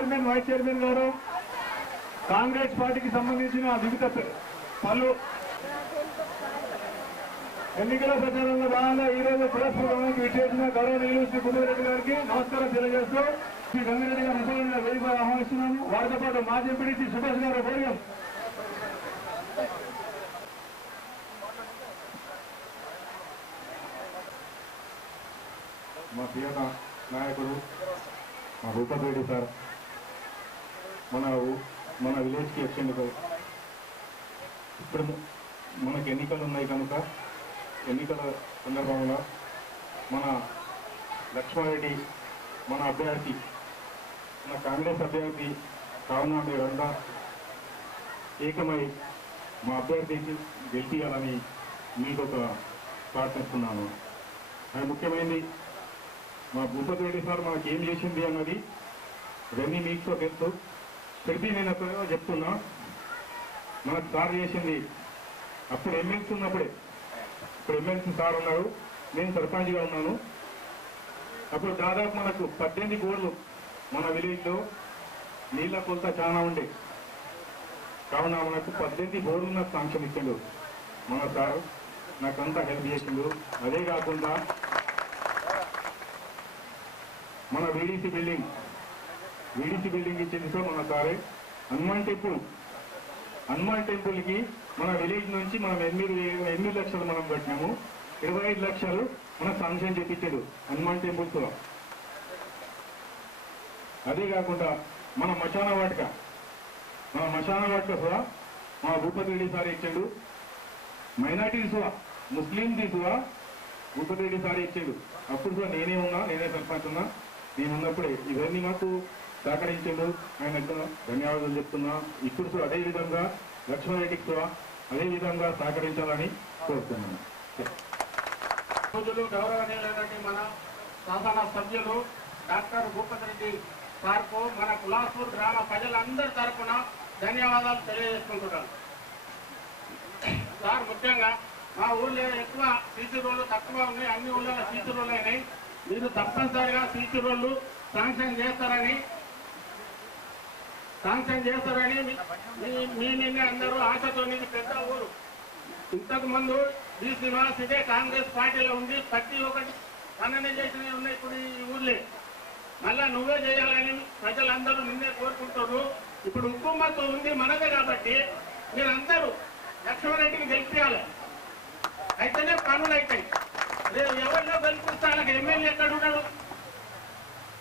Chairman vice chairman గారు కాంగ్రెస్ పార్టీకి సంబంధించిన వివిధ పలు ఎన్నికల ప్రచారంలో భాగంగా ఈ రోజు ప్రెస్ ప్రోగ్రాంకి విచ్చేసిన గౌరవనీయులు శ్రీ కుమారెడ్డి గారికి నమస్కారం తెలియజేస్తూ శ్రీ గంగిరెడ్డి గారు నిపుణులుగా వేదికగా ఆహ్వానిస్తున్నాము. వారితో పాటు మాజీ ఎంపీ శ్రీ సుభాష్ గారు గౌరవం మా ప్రియ నాయకుడు మా భూపతి రెడ్డి సార్ మన విలేజ్కి వచ్చేందుకు ఇప్పుడు మనకు ఎన్నికలు ఉన్నాయి కనుక ఎన్నికల సందర్భంలో మన లక్ష్మారెడ్డి మన అభ్యర్థి మన కాంగ్రెస్ అభ్యర్థి కావున మీరంతా ఏకమై మా అభ్యర్థికి గెలిపియాలని మీకు ఒక ప్రార్థిస్తున్నాను. అది ముఖ్యమైనది మా భూపతి రెడ్డి సార్ మనకి ఏం చేసింది అన్నది ఇవన్నీ మీకు తెలుసు. ప్రతి నేను చెప్తున్నా మనకు సార్ చేసింది అప్పుడు ఎమ్మెల్సీ ఉన్నప్పుడే. ఇప్పుడు ఎమ్మెల్సీ సార్ ఉన్నారు, నేను సర్పంచ్గా ఉన్నాను. అప్పుడు దాదాపు మనకు 18 బోర్లు మన విలేజ్లో నీళ్ళ కొలత చాలా ఉండే కావున మనకు 18 బోర్లు నాకు శాంక్షన్ ఇచ్చిండు మన సార్. నాకంతా హెల్ప్ చేసిండు. అదే కాకుండా మన వీడీసీ బిల్డింగ్ ఇచ్చింది సార్ మన సారే. హనుమాన్ టెంపుల్కి మన విలేజ్ నుంచి మనం 8 లక్షలు మనం కట్టినాము. 25 లక్షలు మన శాంక్షన్ చేపించాడు హనుమాన్ టెంపుల్స్. అదే కాకుండా మన మశాన వాటిక కూడా మా భూపతి రెడ్డి సార్ ఇచ్చాడు. Minorities Muslims Bhupathi Reddy sir ఇచ్చాడు. అప్పుడు సార్ నేనే సర్పంచ్ ఉన్నా. నేనున్నప్పుడే ఇవన్నీ మాకు సహకరించాడు. ఆయనకు ధన్యవాదాలు చెప్తున్నా. ఇప్పుడు అదే విధంగా లక్ష్మారెడ్డికి కూడా అదే విధంగా సహకరించాలని కోరుతున్నాను. రోజులు గౌరవనీయులైనటువంటి మన శాసన సభ్యులు డాక్టర్ భూపతి రెడ్డి సార్కు మన కులాసూర్ గ్రామ ప్రజలందరి తరఫున ధన్యవాదాలు తెలియజేసుకుంటున్నాను. సార్ ముఖ్యంగా మా ఊళ్ళో ఎక్కువ సీసీ రోడ్లు తక్కువ ఉన్నాయి. అన్ని ఊళ్ళలో సీసీ రోడ్లు అయినాయి. మీరు తప్పనిసరిగా సీసీ రోడ్లు శాంక్షన్ చేస్తారని మీ అందరూ ఆశతో పెద్ద ఊరు. ఇంతకు ముందు ఈ శ్రీనివాస్ ఇదే కాంగ్రెస్ పార్టీలో ఉంది. ప్రతి ఒక్కటి తననే చేసినవి ఉన్నాయి ఇప్పుడు ఈ ఊర్లే. మళ్ళా నువ్వే చేయాలని ప్రజలందరూ నిన్నే కోరుకుంటారు. ఇప్పుడు హుకుమత్ ఉంది మనదే కాబట్టి మీరందరూ లక్ష్మారెడ్డికి గెలిపించాలి. అయితేనే పనులు అవుతాయి. రేపు ఎవరిలో గెలిపిస్తానికి ఎమ్మెల్యే ఎక్కడ ఉన్నాడు?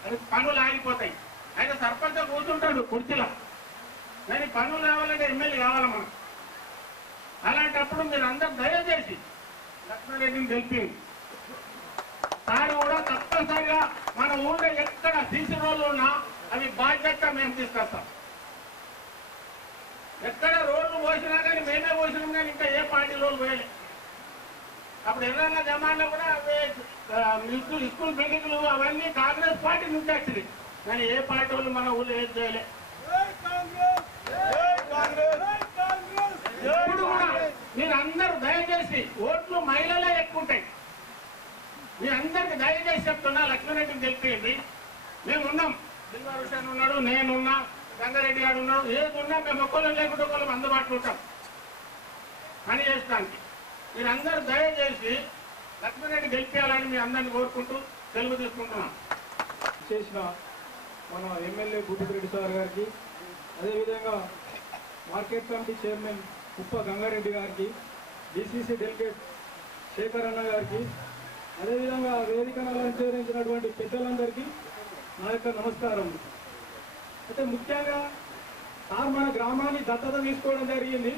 అది పనులు ఆగిపోతాయి. అయితే సర్పంచ్ కూర్చుంటాడు కుర్చీలో, కానీ పనులు కావాలంటే ఎమ్మెల్యే కావాలి మనం. అలాంటప్పుడు మీరు అందరూ దయచేసి లక్ష్మారెడ్డిని గెలిపి సార్ కూడా తప్పనిసరిగా మన ఊళ్ళో ఎక్కడ సీసీ రోడ్లు ఉన్నా అవి బాధ్యత మేము తీసుకొస్తాం. ఎక్కడ రోడ్లు పోసినా కానీ మేమే పోసినాం, కానీ ఇంకా ఏ పార్టీ రోడ్లు పోయలే. అప్పుడు ఎర్రన్న జమాన్లో కూడా స్కూల్ బిల్డింగ్లు అవన్నీ కాంగ్రెస్ పార్టీ నుంచి వచ్చింది, కానీ ఏ పార్టీ వాళ్ళు మన ఊళ్ళో ఏం చేయలే. ఇప్పుడు కూడా మీరందరూ దయచేసి ఓట్లు మహిళలే ఎక్కువ ఉంటాయి. మీ అందరికి దయచేసి చెప్తున్నా లక్ష్మీరెడ్డిని తెలిపేయండి. మేము ఉన్నాం, దిల్వారుషన్ ఉన్నాడు, నేనున్నా, గంగారెడ్డి గారు ఉన్నాడు. ఏది ఉన్నా మేము ఒక్కళ్ళు లేకుండా ఒకళ్ళు అందుబాటులో ఉంటాం పని చేసడానికి. మీరందరూ దయచేసి లక్ష్మీరెడ్డి గెలిపేయాలని మీ అందరిని కోరుకుంటూ తెలుగు తీసుకుంటున్నాం. చేసిన మన ఎమ్మెల్యే భూపతి రెడ్డి సార్ గారికి, అదేవిధంగా మార్కెట్ కమిటీ చైర్మన్ ఉప్ప గంగారెడ్డి గారికి, డిసిసి డెలిగేట్ శేఖర్ అన్న గారికి, అదేవిధంగా వేదికను అలంకరించినటువంటి పెద్దలందరికీ నా యొక్క నమస్కారం. అయితే ముఖ్యంగా సార్ మన గ్రామాన్ని దత్తత తీసుకోవడం జరిగింది.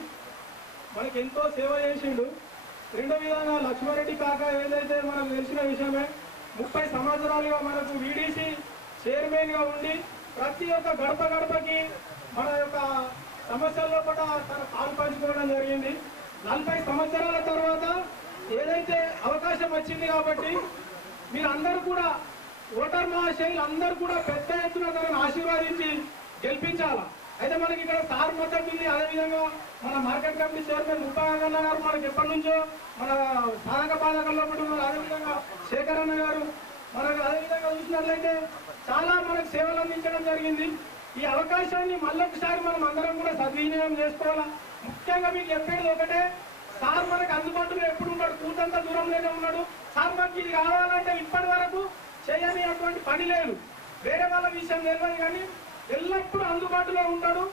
మనకి ఎంతో సేవ చేసిండు. రెండో విధంగా లక్ష్మారెడ్డి కాక ఏదైతే మనకు తెలిసిన విషయమే, 30 సంవత్సరాలుగా మనకు వీడీసీ చైర్మన్గా ఉండి ప్రతి ఒక్క గడపకి మన యొక్క సమస్యల్లో కూడా తన పాలు పంచుకోవడం జరిగింది. 40 సంవత్సరాల తర్వాత ఏదైతే అవకాశం వచ్చింది కాబట్టి మీరందరూ కూడా ఓటర్ మహాశయులు అందరూ కూడా పెద్ద ఎత్తున తనను ఆశీర్వాదించి గెలిపించాలా. అయితే మనకి ఇక్కడ సార్ మద్దతు ఉంది. అదేవిధంగా మన మార్కెట్ కమిటీ చైర్మన్ ముప్పాగన్న గారు మనకి ఎప్పటి నుంచో మన సాధక బాధకల్లో ఉన్నారు. అదేవిధంగా శేఖర్ అన్న గారు మనకు అదేవిధంగా చూసినట్లయితే చాలా మనకు సేవలు అందించడం జరిగింది. ఈ అవకాశాన్ని మళ్ళొకసారి మనం అందరం కూడా సద్వినియోగం చేసుకోవాలా. ముఖ్యంగా మీకు చెప్పేది ఒకటే, సార్ మనకు అందుబాటులో ఎప్పుడు ఉన్నాడు, కూతంత దూరంలోనే ఉన్నాడు. సార్ మనకి ఇది కావాలంటే ఇప్పటి వరకు చేయని అటువంటి పని లేదు. వేరే వాళ్ళ విషయం తెలియదు కానీ ఎల్లప్పుడూ అందుబాటులో ఉంటాడు.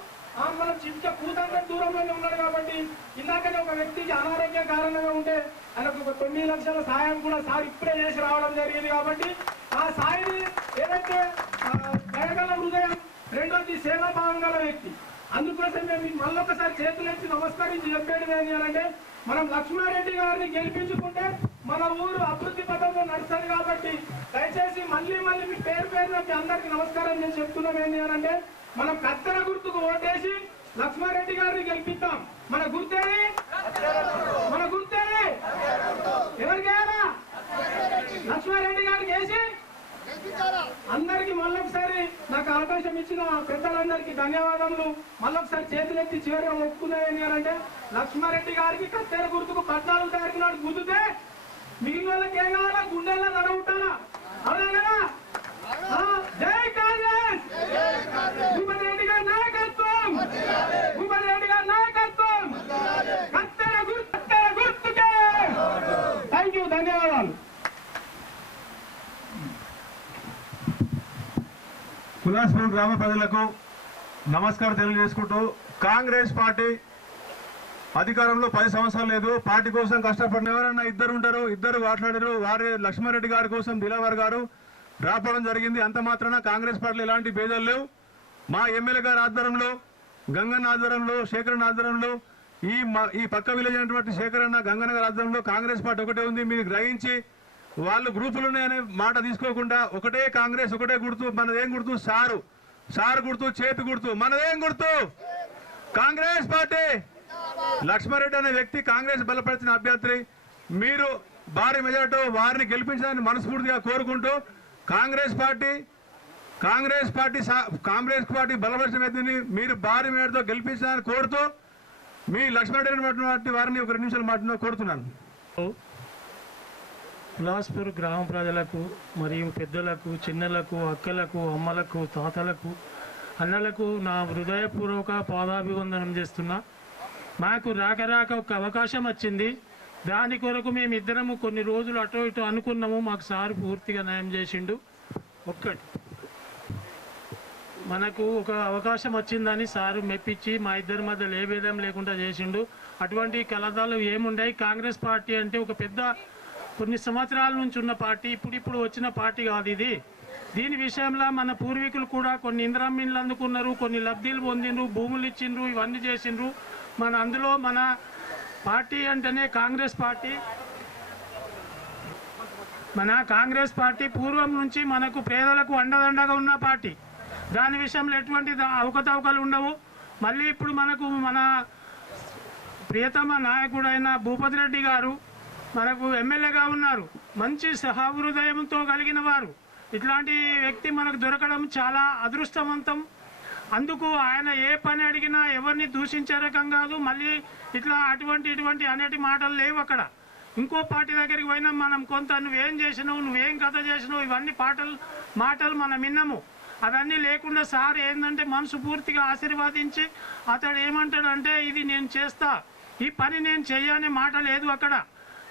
మనం చిట్క కూతంత దూరంలోనే ఉన్నాడు కాబట్టి ఇందాకనే ఒక వ్యక్తికి అనారోగ్య కారణంగా ఉంటే ఆయనకు ఒక 9 లక్షల సాయం కూడా సార్ ఇప్పుడే చేసి రావడం జరిగింది. కాబట్టి ఆ సాయిని ఏదైతే దయగల హృదయం, రెండోది సేవాభావం గల వ్యక్తి. అందుకోసం మేము మీకు మళ్ళొకసారి చేతులెత్తి నమస్కరించి చెప్పేది ఏంటి అంటే, మనం లక్ష్మారెడ్డి గారిని గెలిపించుకుంటే మన ఊరు అభివృద్ధి పథంలో నడుస్తుంది. కాబట్టి దయచేసి మళ్ళీ మీ పేరు మీ అందరికి నమస్కారం నేను చెప్తున్నాం. ఏంటి అంటే, మనం కత్తెర గుర్తుకు ఓటేసి లక్ష్మారెడ్డి గారిని గెలిపిద్దాం. మన గుర్తేది ఎవరికి వేయాలా? లక్ష్మారెడ్డి గారికి వేసి అందరికి మళ్ళొకసారి నాకు అవకాశం ఇచ్చిన పెద్దలందరికీ ధన్యవాదములు. మళ్ళొకసారి చేతులెత్తి చివరిగా ఒప్పుకున్నాయని అంటే, లక్ష్మారెడ్డి గారికి కత్తెర గుర్తుకు 14 తారీఖు నాడు గుద్దుతే మిగిలిన వాళ్ళకి ఏం కావాలా? గుండెల్లో నడవుంటారా? అవునా కదా? జై కాంగ్రెస్! భూపతి రెడ్డి గారి నాయకత్వం! భూపతి రెడ్డి గారి నాయకత్వం! కత్తెర గుర్తుకే! థ్యాంక్ యూ, ధన్యవాదాలు. కులాస్పూర్ గ్రామ ప్రజలకు నమస్కారం తెలియజేసుకుంటూ, కాంగ్రెస్ పార్టీ అధికారంలో 10 సంవత్సరాలు లేదు. పార్టీ కోసం కష్టపడిన ఎవరన్నా ఇద్దరు ఉంటారు, ఇద్దరు మాట్లాడారు. వారే లక్ష్మారెడ్డి గారి కోసం దిలావర్ గారు రాపడం జరిగింది. అంత మాత్రాన కాంగ్రెస్ పార్టీలో ఎలాంటి భేదాలు లేవు. మా ఎమ్మెల్యే గారి ఆధ్వర్యంలో, గంగన్న ఆధ్వర్యంలో, శేఖరన్న ఆధ్వర్యంలో, ఈ పక్క విలేజ్ అయినటువంటి శేఖరన్న, గంగన్న గారి ఆధ్వర్యంలో కాంగ్రెస్ పార్టీ ఒకటే ఉంది. మీరు గ్రహించి వాళ్ళు గ్రూపులు ఉన్నాయనే మాట తీసుకోకుండా ఒకటే కాంగ్రెస్, ఒకటే గుర్తు. మనదేం గుర్తు? సారు గుర్తు, చేతి గుర్తు. మనదేం గుర్తు? కాంగ్రెస్ పార్టీ. లక్ష్మారెడ్డి అనే వ్యక్తి కాంగ్రెస్ బలపరిచిన అభ్యర్థి. మీరు భారీ మెజార్టీ వారిని గెలిపించాలని మనస్ఫూర్తిగా కోరుకుంటూ, కాంగ్రెస్ పార్టీ బలపరిచిన వ్యక్తిని మీరు భారీ మెజార్టీతో గెలిపించాలని కోరుతూ, మీ లక్ష్మారెడ్డి వారిని ఒక 2 నిమిషాలు మాట్లాడిన కోరుతున్నాను. కులాస్పూర్ గ్రామ ప్రజలకు మరియు పెద్దలకు, చిన్నలకు, అక్కలకు, అమ్మలకు, తాతలకు, అన్నలకు నా హృదయపూర్వక పాదాభివందనం చేస్తున్నా. మాకు రాక ఒక అవకాశం వచ్చింది. దాని కొరకు మేమిద్దరము కొన్ని రోజులు అటు ఇటు అనుకున్నాము. మాకు సార్ పూర్తిగా న్యాయం చేసిండు. ఒక్కటి మనకు ఒక అవకాశం వచ్చిందని సారు మెప్పించి మా ఇద్దరి మధ్య ఏ భేదం లేకుండా చేసిండు. అటువంటి కలదాలు ఏముండాయి? కాంగ్రెస్ పార్టీ అంటే ఒక పెద్ద కొన్ని సంవత్సరాల నుంచి ఉన్న పార్టీ, ఇప్పుడు వచ్చిన పార్టీ కాదు ఇది. దీని విషయంలో మన పూర్వీకులు కూడా కొన్ని ఇంద్రమిన్లు అందుకున్నారు, కొన్ని లబ్ధీలు పొందిండ్రు, భూములు ఇచ్చిండ్రు, ఇవన్నీ చేసిండ్రు. అందులో మన పార్టీ అంటేనే కాంగ్రెస్ పార్టీ. మన కాంగ్రెస్ పార్టీ పూర్వం నుంచి మనకు పేదలకు అండదండగా ఉన్న పార్టీ. దాని విషయంలో ఎటువంటి అవకతవకలు ఉండవు. మళ్ళీ ఇప్పుడు మనకు మన ప్రియతమ నాయకుడైన భూపతి రెడ్డి గారు మనకు ఎమ్మెల్యేగా ఉన్నారు. మంచి సహృదయంతో కలిగిన వారు. ఇట్లాంటి వ్యక్తి మనకు దొరకడం చాలా అదృష్టవంతం. అందుకు ఆయన ఏ పని అడిగినా ఎవరిని దూషించే రకం కాదు. మళ్ళీ ఇట్లా ఇటువంటి అనేటి మాటలు లేవు అక్కడ. ఇంకో పార్టీ దగ్గరికి పోయినా మనం కొంత నువ్వేం చేసినావు, నువ్వేం కథ చేసినావు, ఇవన్నీ మాటలు మనం విన్నాము. అవన్నీ లేకుండా సార్ ఏంటంటే మనసు పూర్తిగా ఆశీర్వాదించి అతడు ఏమంటాడంటే, ఇది నేను చేస్తా, ఈ పని నేను చెయ్యనే మాట లేదు అక్కడ.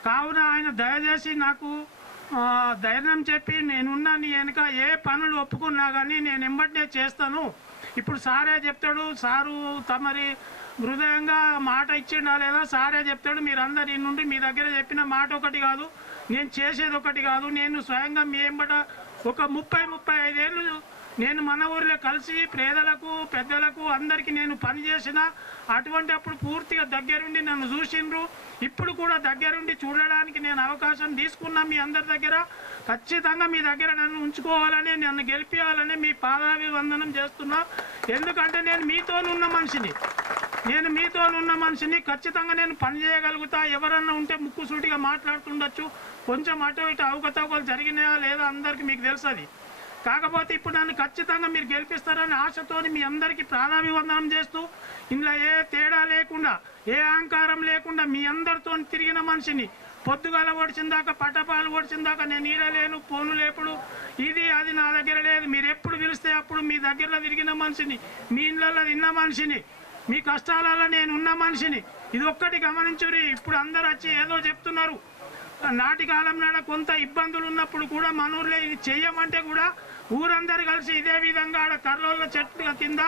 కావున ఆయన దయచేసి నాకు ధైర్యం చెప్పి నేనున్నా, నీ వెనుక ఏ పనులు ఒప్పుకున్నా కానీ నేను ఎంబటినే చేస్తాను. ఇప్పుడు సారే చెప్తాడు. సారు తమరి హృదయంగా మాట ఇచ్చిండా లేదా సారే చెప్తాడు. మీరందరి నుండి మీ దగ్గర చెప్పిన మాట ఒకటి కాదు, నేను చేసేది ఒకటి కాదు. నేను స్వయంగా మీ ఎంబట ఒక 30-35 ఏళ్ళు నేను మన ఊరిలో కలిసి పేదలకు, పెద్దలకు అందరికీ నేను పనిచేసిన. అటువంటి అప్పుడు పూర్తిగా దగ్గరుండి నన్ను చూసిండ్రు. ఇప్పుడు కూడా దగ్గరుండి చూడడానికి నేను అవకాశం తీసుకున్నా. మీ అందరి దగ్గర ఖచ్చితంగా మీ దగ్గర నన్ను ఉంచుకోవాలని, నన్ను గెలిపించాలని మీ పాదాభివందనం చేస్తున్నా. ఎందుకంటే నేను మీతోనున్న మనిషిని ఖచ్చితంగా నేను పని చేయగలుగుతా. ఎవరన్నా ఉంటే ముక్కుసూటిగా మాట్లాడుతుండొచ్చు, కొంచెం అటు ఇటు అవకతవకలు జరిగినాయా లేదా అందరికీ మీకు తెలుసు. కాకపోతే ఇప్పుడు నన్ను ఖచ్చితంగా మీరు గెలిపిస్తారని ఆశతో మీ అందరికీ ప్రాణాభివందనం చేస్తూ, ఇందులో ఏ తేడా లేకుండా, ఏ అహంకారం లేకుండా మీ అందరితో తిరిగిన మనిషిని, పొద్దుగాల ఓడిచిన దాకా పట్టపాలు ఓడిచిన దాకా నేను ఈడలేను, ఫోను లేపుడు ఇది అది నా దగ్గర లేదు. మీరు ఎప్పుడు పిలిస్తే అప్పుడు మీ దగ్గరలో తిరిగిన మనిషిని, మీ ఇళ్ళల్లో తిన్న మనిషిని, మీ కష్టాలలో నేను ఉన్న మనిషిని. ఇది ఒక్కటి గమనించురి. ఇప్పుడు అందరు వచ్చి ఏదో చెప్తున్నారు. నాటి కాలం నాడ కొంత ఇబ్బందులు ఉన్నప్పుడు కూడా మన ఊర్లో ఇది చెయ్యమంటే కూడా ఊరందరూ కలిసి ఇదే విధంగా ఆడ కర్రోళ్ళ చెట్ల కింద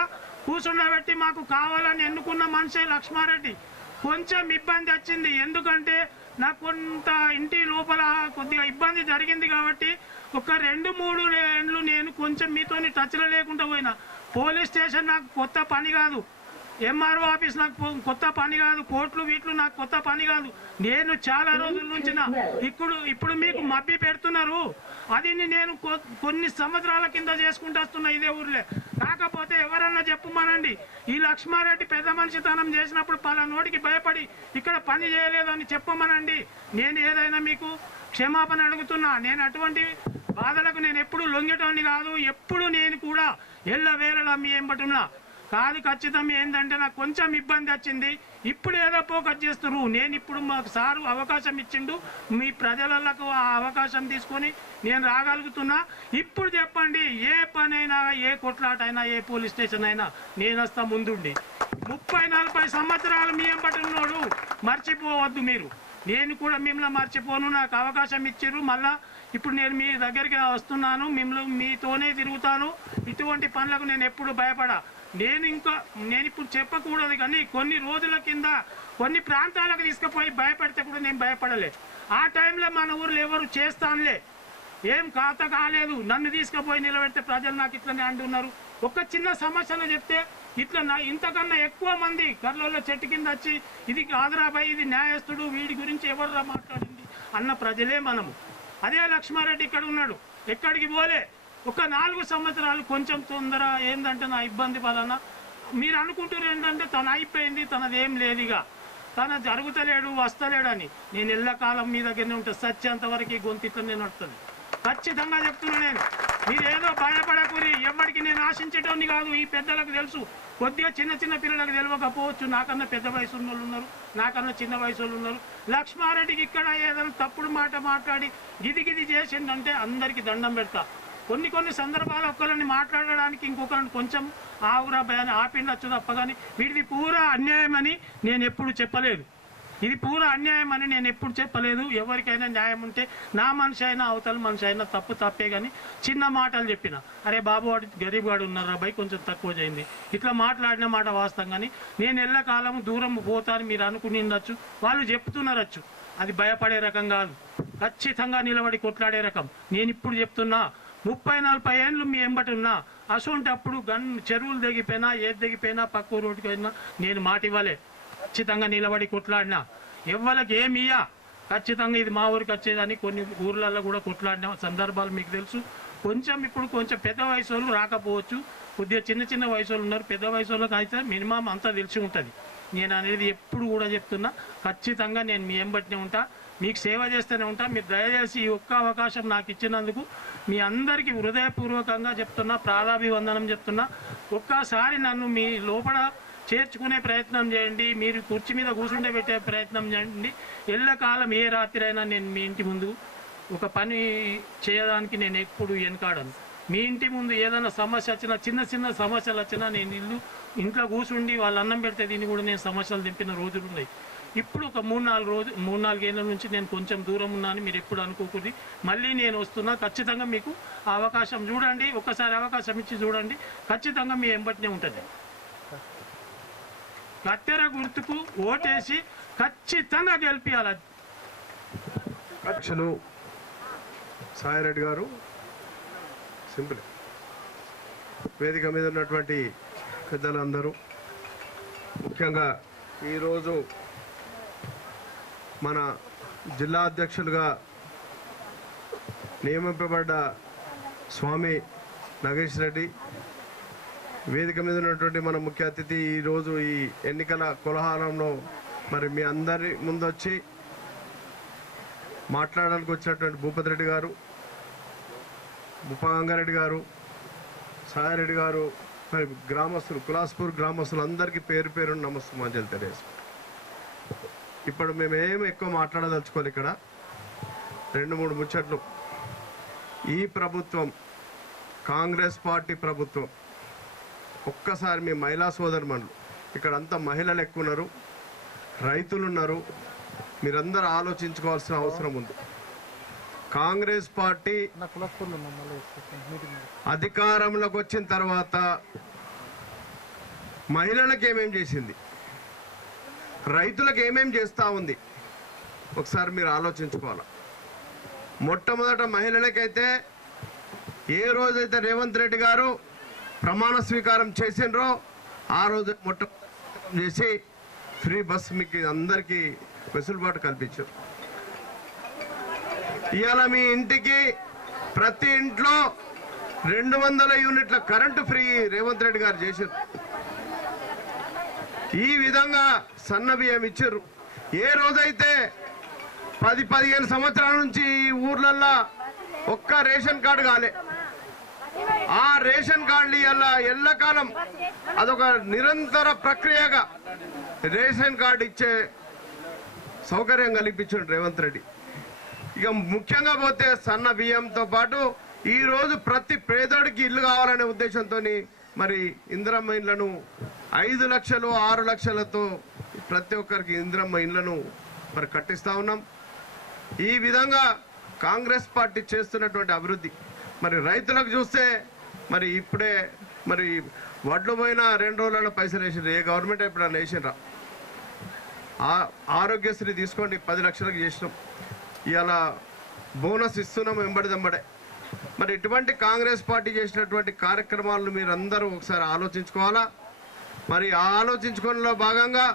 కూర్చుండబెట్టి మాకు కావాలని ఎన్నుకున్న మనిషే లక్ష్మారెడ్డి. కొంచెం ఇబ్బంది వచ్చింది, ఎందుకంటే నాకు కొంత ఇంటి లోపల కొద్దిగా ఇబ్బంది జరిగింది కాబట్టి ఒక 2-3 ఏళ్ళు నేను కొంచెం మీతోని టచ్లో లేకుండా పోయినా. పోలీస్ స్టేషన్ నాకు కొత్త పని కాదు, ఎంఆర్ఓ ఆఫీస్ నాకు కొత్త పని కాదు, కోర్టులు వీట్లు నాకు కొత్త పని కాదు. నేను చాలా రోజుల నుంచి ఇప్పుడు మీకు మబ్బి పెడుతున్నారు. అది నేను కొన్ని సంవత్సరాల కింద చేసుకుంటూ వస్తున్నా ఇదే ఊర్లే. కాకపోతే ఎవరన్నా చెప్పమనండి, ఈ లక్ష్మారెడ్డి పెద్ద మనిషితనం చేసినప్పుడు పలానోడికి భయపడి ఇక్కడ పని చేయలేదని చెప్పమనండి. నేను ఏదైనా మీకు క్షమాపణ అడుగుతున్నా. నేను అటువంటి బాధలకు నేను ఎప్పుడు లొంగేటోని కాదు. ఎప్పుడు నేను కూడా ఎల్లవేళలా మీ ఎంబటున్నా కాదు. ఖచ్చితంగా ఏంటంటే నాకు కొంచెం ఇబ్బంది వచ్చింది. ఇప్పుడు ఏదో ఫోకస్ చేస్తున్నారు. నేను ఇప్పుడు మాకు సారు అవకాశం ఇచ్చిండు, మీ ప్రజలకు ఆ అవకాశం తీసుకొని నేను రాగలుగుతున్నా. ఇప్పుడు చెప్పండి, ఏ పనైనా, ఏ కొట్లాట అయినా, ఏ పోలీస్ స్టేషన్ అయినా నేను వస్తా ముందుండి. 30-40 సంవత్సరాలు మీ ఎంబటున్నాడు, మర్చిపోవద్దు మీరు. నేను కూడా మిమ్మల్ని మర్చిపోను. నాకు అవకాశం ఇచ్చిర్రు. మళ్ళా ఇప్పుడు నేను మీ దగ్గరికి వస్తున్నాను, మిమ్మల్ని మీతోనే తిరుగుతాను. ఇటువంటి పనులకు నేను ఎప్పుడు భయపడా. నేను ఇప్పుడు చెప్పకూడదు కానీ కొన్ని రోజుల కింద కొన్ని ప్రాంతాలకు తీసుకుపోయి భయపడితే కూడా నేను భయపడలే. ఆ టైంలో మన ఊర్లో ఎవరు చేస్తానులే, ఏం ఖాతా కాలేదు, నన్ను తీసుకుపోయి నిలబెడితే ప్రజలు నాకు ఇట్లనే అంటున్నారు. ఒక చిన్న సమస్యను చెప్తే ఇట్లా ఇంతకన్నా ఎక్కువ మంది కర్లలో చెట్టు కింద వచ్చి ఇది ఆదరాబాయి, ఇది న్యాయస్తుడు, వీడి గురించి ఎవర్రా మాట్లాడింది అన్న ప్రజలే మనము. అదే లక్ష్మారెడ్డి ఇక్కడ ఉన్నాడు, ఎక్కడికి పోలే. ఒక 4 సంవత్సరాలు కొంచెం తొందర ఏంటంటే నా ఇబ్బంది వలన మీరు అనుకుంటారు ఏంటంటే తను అయిపోయింది, తనదేం లేదుగా, తన జరుగుతలేడు, వస్తలేడని. నేను ఎల్లకాలం మీ దగ్గరనే ఉంటాను, సత్యంతవరకు గొంతిట్లో నేను వస్తుంది. ఖచ్చితంగా చెప్తున్నా నేను. మీరు ఏదో భయపడకూరి, ఎవరికి నేను ఆశించేటోని కాదు. ఈ పెద్దలకు తెలుసు, కొద్దిగా చిన్న పిల్లలకు తెలియకపోవచ్చు. నాకన్నా పెద్ద వయసు ఉన్న వాళ్ళు ఉన్నారు, నాకన్నా చిన్న వయసు వాళ్ళు ఉన్నారు. లక్ష్మారెడ్డికి ఇక్కడ ఏదైనా తప్పుడు మాట మాట్లాడి గిది చేసిందంటే అందరికీ దండం పెడతా. కొన్ని సందర్భాలు ఒక్కరిని మాట్లాడడానికి ఇంకొకరిని కొంచెం ఆవురా భయాన్ని ఆపిండొచ్చు తప్ప కానీ వీడిది పూరా అన్యాయం అని నేను ఎప్పుడు చెప్పలేదు. ఇది పూరా అన్యాయం అని నేను ఎప్పుడు చెప్పలేదు. ఎవరికైనా న్యాయం ఉంటే నా మనిషి అయినా అవతల మనిషి అయినా తప్పే కానీ చిన్న మాటలు చెప్పిన, అరే బాబు వాడు గరీబ్ వాడు ఉన్నారా భయ్, కొంచెం తక్కువ చేయింది, ఇట్లా మాట్లాడిన మాట వాస్తవం. కానీ నేను ఎల్లకాలం దూరం పోతాను మీరు అనుకుని ఉండొచ్చు, వాళ్ళు చెప్తున్నారచ్చు. అది భయపడే రకం కాదు, ఖచ్చితంగా నిలబడి కొట్లాడే రకం. నేను ఇప్పుడు చెప్తున్నా, 30-40 ఏళ్ళు మీ ఎంబటి ఉన్నా. అసొంటప్పుడు చెరువులు దిగిపోయినా, ఏది దిగిపోయినా, పక్క రోడ్డుకి అయినా నేను మాట ఇవ్వలే. ఖచ్చితంగా నిలబడి కొట్లాడినా. ఎవరికి ఏమి ఇయ్యా, ఖచ్చితంగా ఇది మా ఊరికి వచ్చేదని కొన్ని ఊర్లలో కూడా కొట్లాడిన సందర్భాలు మీకు తెలుసు. ఇప్పుడు కొంచెం పెద్ద వయసు వాళ్ళు రాకపోవచ్చు, కొద్దిగా చిన్న వయసు వాళ్ళు ఉన్నారు. పెద్ద వయసు వాళ్ళకి అయితే మినిమం అంతా తెలిసి ఉంటుంది. నేను అనేది ఎప్పుడు కూడా చెప్తున్నా, ఖచ్చితంగా నేను మీ ఎంబటినే ఉంటా, మీకు సేవ చేస్తూనే ఉంటా. మీరు దయచేసి ఈ ఒక్క అవకాశం నాకు ఇచ్చినందుకు మీ అందరికీ హృదయపూర్వకంగా చెప్తున్నా, ప్రాణాభివందనం చెప్తున్నా. ఒక్కసారి నన్ను మీ లోపల చేర్చుకునే ప్రయత్నం చేయండి, మీరు కుర్చీ మీద కూర్చుంటే పెట్టే ప్రయత్నం చేయండి. ఎల్లకాలం ఏ రాత్రి అయినా నేను మీ ఇంటి ముందు ఒక పని చేయడానికి నేను ఎప్పుడు వెనకాడను. మీ ఇంటి ముందు ఏదైనా సమస్య వచ్చినా, చిన్న సమస్యలు వచ్చినా నేను ఇంట్లో కూర్చుండి వాళ్ళు అన్నం పెడితే దీన్ని కూడా నేను సమస్యలు దింపిన రోజులు ఉన్నాయి. ఇప్పుడు ఒక 3-4 ఏళ్ళ నుంచి నేను కొంచెం దూరం ఉన్నాను, మీరు ఎప్పుడు అనుకోకూడదు. మళ్ళీ నేను వస్తున్నా, ఖచ్చితంగా మీకు అవకాశం చూడండి, ఒకసారి అవకాశం ఇచ్చి చూడండి, ఖచ్చితంగా మీ ఎంబటినే ఉంటుంది. కత్తెర గుర్తుకు ఓటేసి ఖచ్చితంగా గెలిపియాలి. అధ్యక్షులు సాయిరెడ్డి గారు, సింపుల్. వేదిక మీద ఉన్నటువంటి పెద్దలందరూ, ముఖ్యంగా ఈరోజు మన జిల్లా అధ్యక్షులుగా నియమింపబడ్డ స్వామి నగేష్ రెడ్డి, వేదిక మీద ఉన్నటువంటి మన ముఖ్య అతిథి, ఈరోజు ఈ ఎన్నికల కోలాహలంలో మరి మీ అందరి ముందొచ్చి మాట్లాడడానికి వచ్చినటువంటి భూపతి రెడ్డి గారు, ముప్ప గంగారెడ్డి గారు, సాయిరెడ్డి గారు, మరి గ్రామస్తులు, కులాస్పూర్ గ్రామస్తులు అందరికీ పేరు నమస్తమాంజలి తెలియజేస్తాం. ఇప్పుడు మేము ఏమి ఎక్కువ మాట్లాడదలుచుకోవాలి. ఇక్కడ 2-3 ముచ్చట్లు. ఈ ప్రభుత్వం కాంగ్రెస్ పార్టీ ప్రభుత్వం ఒక్కసారి మీ మహిళా సోదరుమణులు ఇక్కడ అంతా మహిళలు ఎక్కువ ఉన్నారు, రైతులు ఉన్నారు, మీరందరూ ఆలోచించుకోవాల్సిన అవసరం ఉంది. కాంగ్రెస్ పార్టీ అధికారంలోకి వచ్చిన తర్వాత మహిళలకు ఏమేం చేసింది, రైతులకు ఏమేం చేస్తూ ఉంది, ఒకసారి మీరు ఆలోచించుకోవాలి. మొట్టమొదట మహిళలకైతే ఏ రోజైతే రేవంత్ రెడ్డి గారు ప్రమాణ స్వీకారం చేసినరో ఆ రోజు మొట్టమొదటి చేసి ఫ్రీ బస్ మీకు అందరికీ వెసులుబాటు కల్పించారు. ఇవాళ మీ ఇంటికి ప్రతి ఇంట్లో 200 యూనిట్ల కరెంటు ఫ్రీ రేవంత్ రెడ్డి గారు చేశారు. ఈ విధంగా సన్న బియ్యం ఇచ్చారు. ఏ రోజైతే 10-15 సంవత్సరాల నుంచి ఈ ఊర్లల్లో ఒక్క రేషన్ కార్డు కాలే, ఆ రేషన్ కార్డులు ఇవాళ ఎల్లకాలం అదొక నిరంతర ప్రక్రియగా రేషన్ కార్డు ఇచ్చే సౌకర్యం కల్పించాడు రేవంత్ రెడ్డి. ఇక ముఖ్యంగా పోతే సన్న బియ్యంతో పాటు ఈరోజు ప్రతి పేదోడికి ఇల్లు కావాలనే ఉద్దేశంతో మరి ఇందిరమ్మ ఇళ్లను 5 లక్షలు 6 లక్షలతో ప్రతి ఒక్కరికి ఇందిరమ్మ ఇళ్లను మరి కట్టిస్తా ఉన్నాం. ఈ విధంగా కాంగ్రెస్ పార్టీ చేస్తున్నటువంటి అభివృద్ధి మరి రైతులకు చూస్తే మరి ఇప్పుడే మరి వడ్లు పోయినా 2 రోజులలో పైసలు వేసినారు. ఏ గవర్నమెంట్ ఎప్పుడన్నా వేసినరా? ఆరోగ్యశ్రీ తీసుకోండి 10 లక్షలకు చేసినాం. ఇలా బోనస్ ఇస్తున్నాం వెంబడిదెంబడే. మరి ఇటువంటి కాంగ్రెస్ పార్టీ చేసినటువంటి కార్యక్రమాలను మీరు అందరూ ఒకసారి ఆలోచించుకోవాలా. మరి ఆ ఆలోచించుకోవడంలో భాగంగా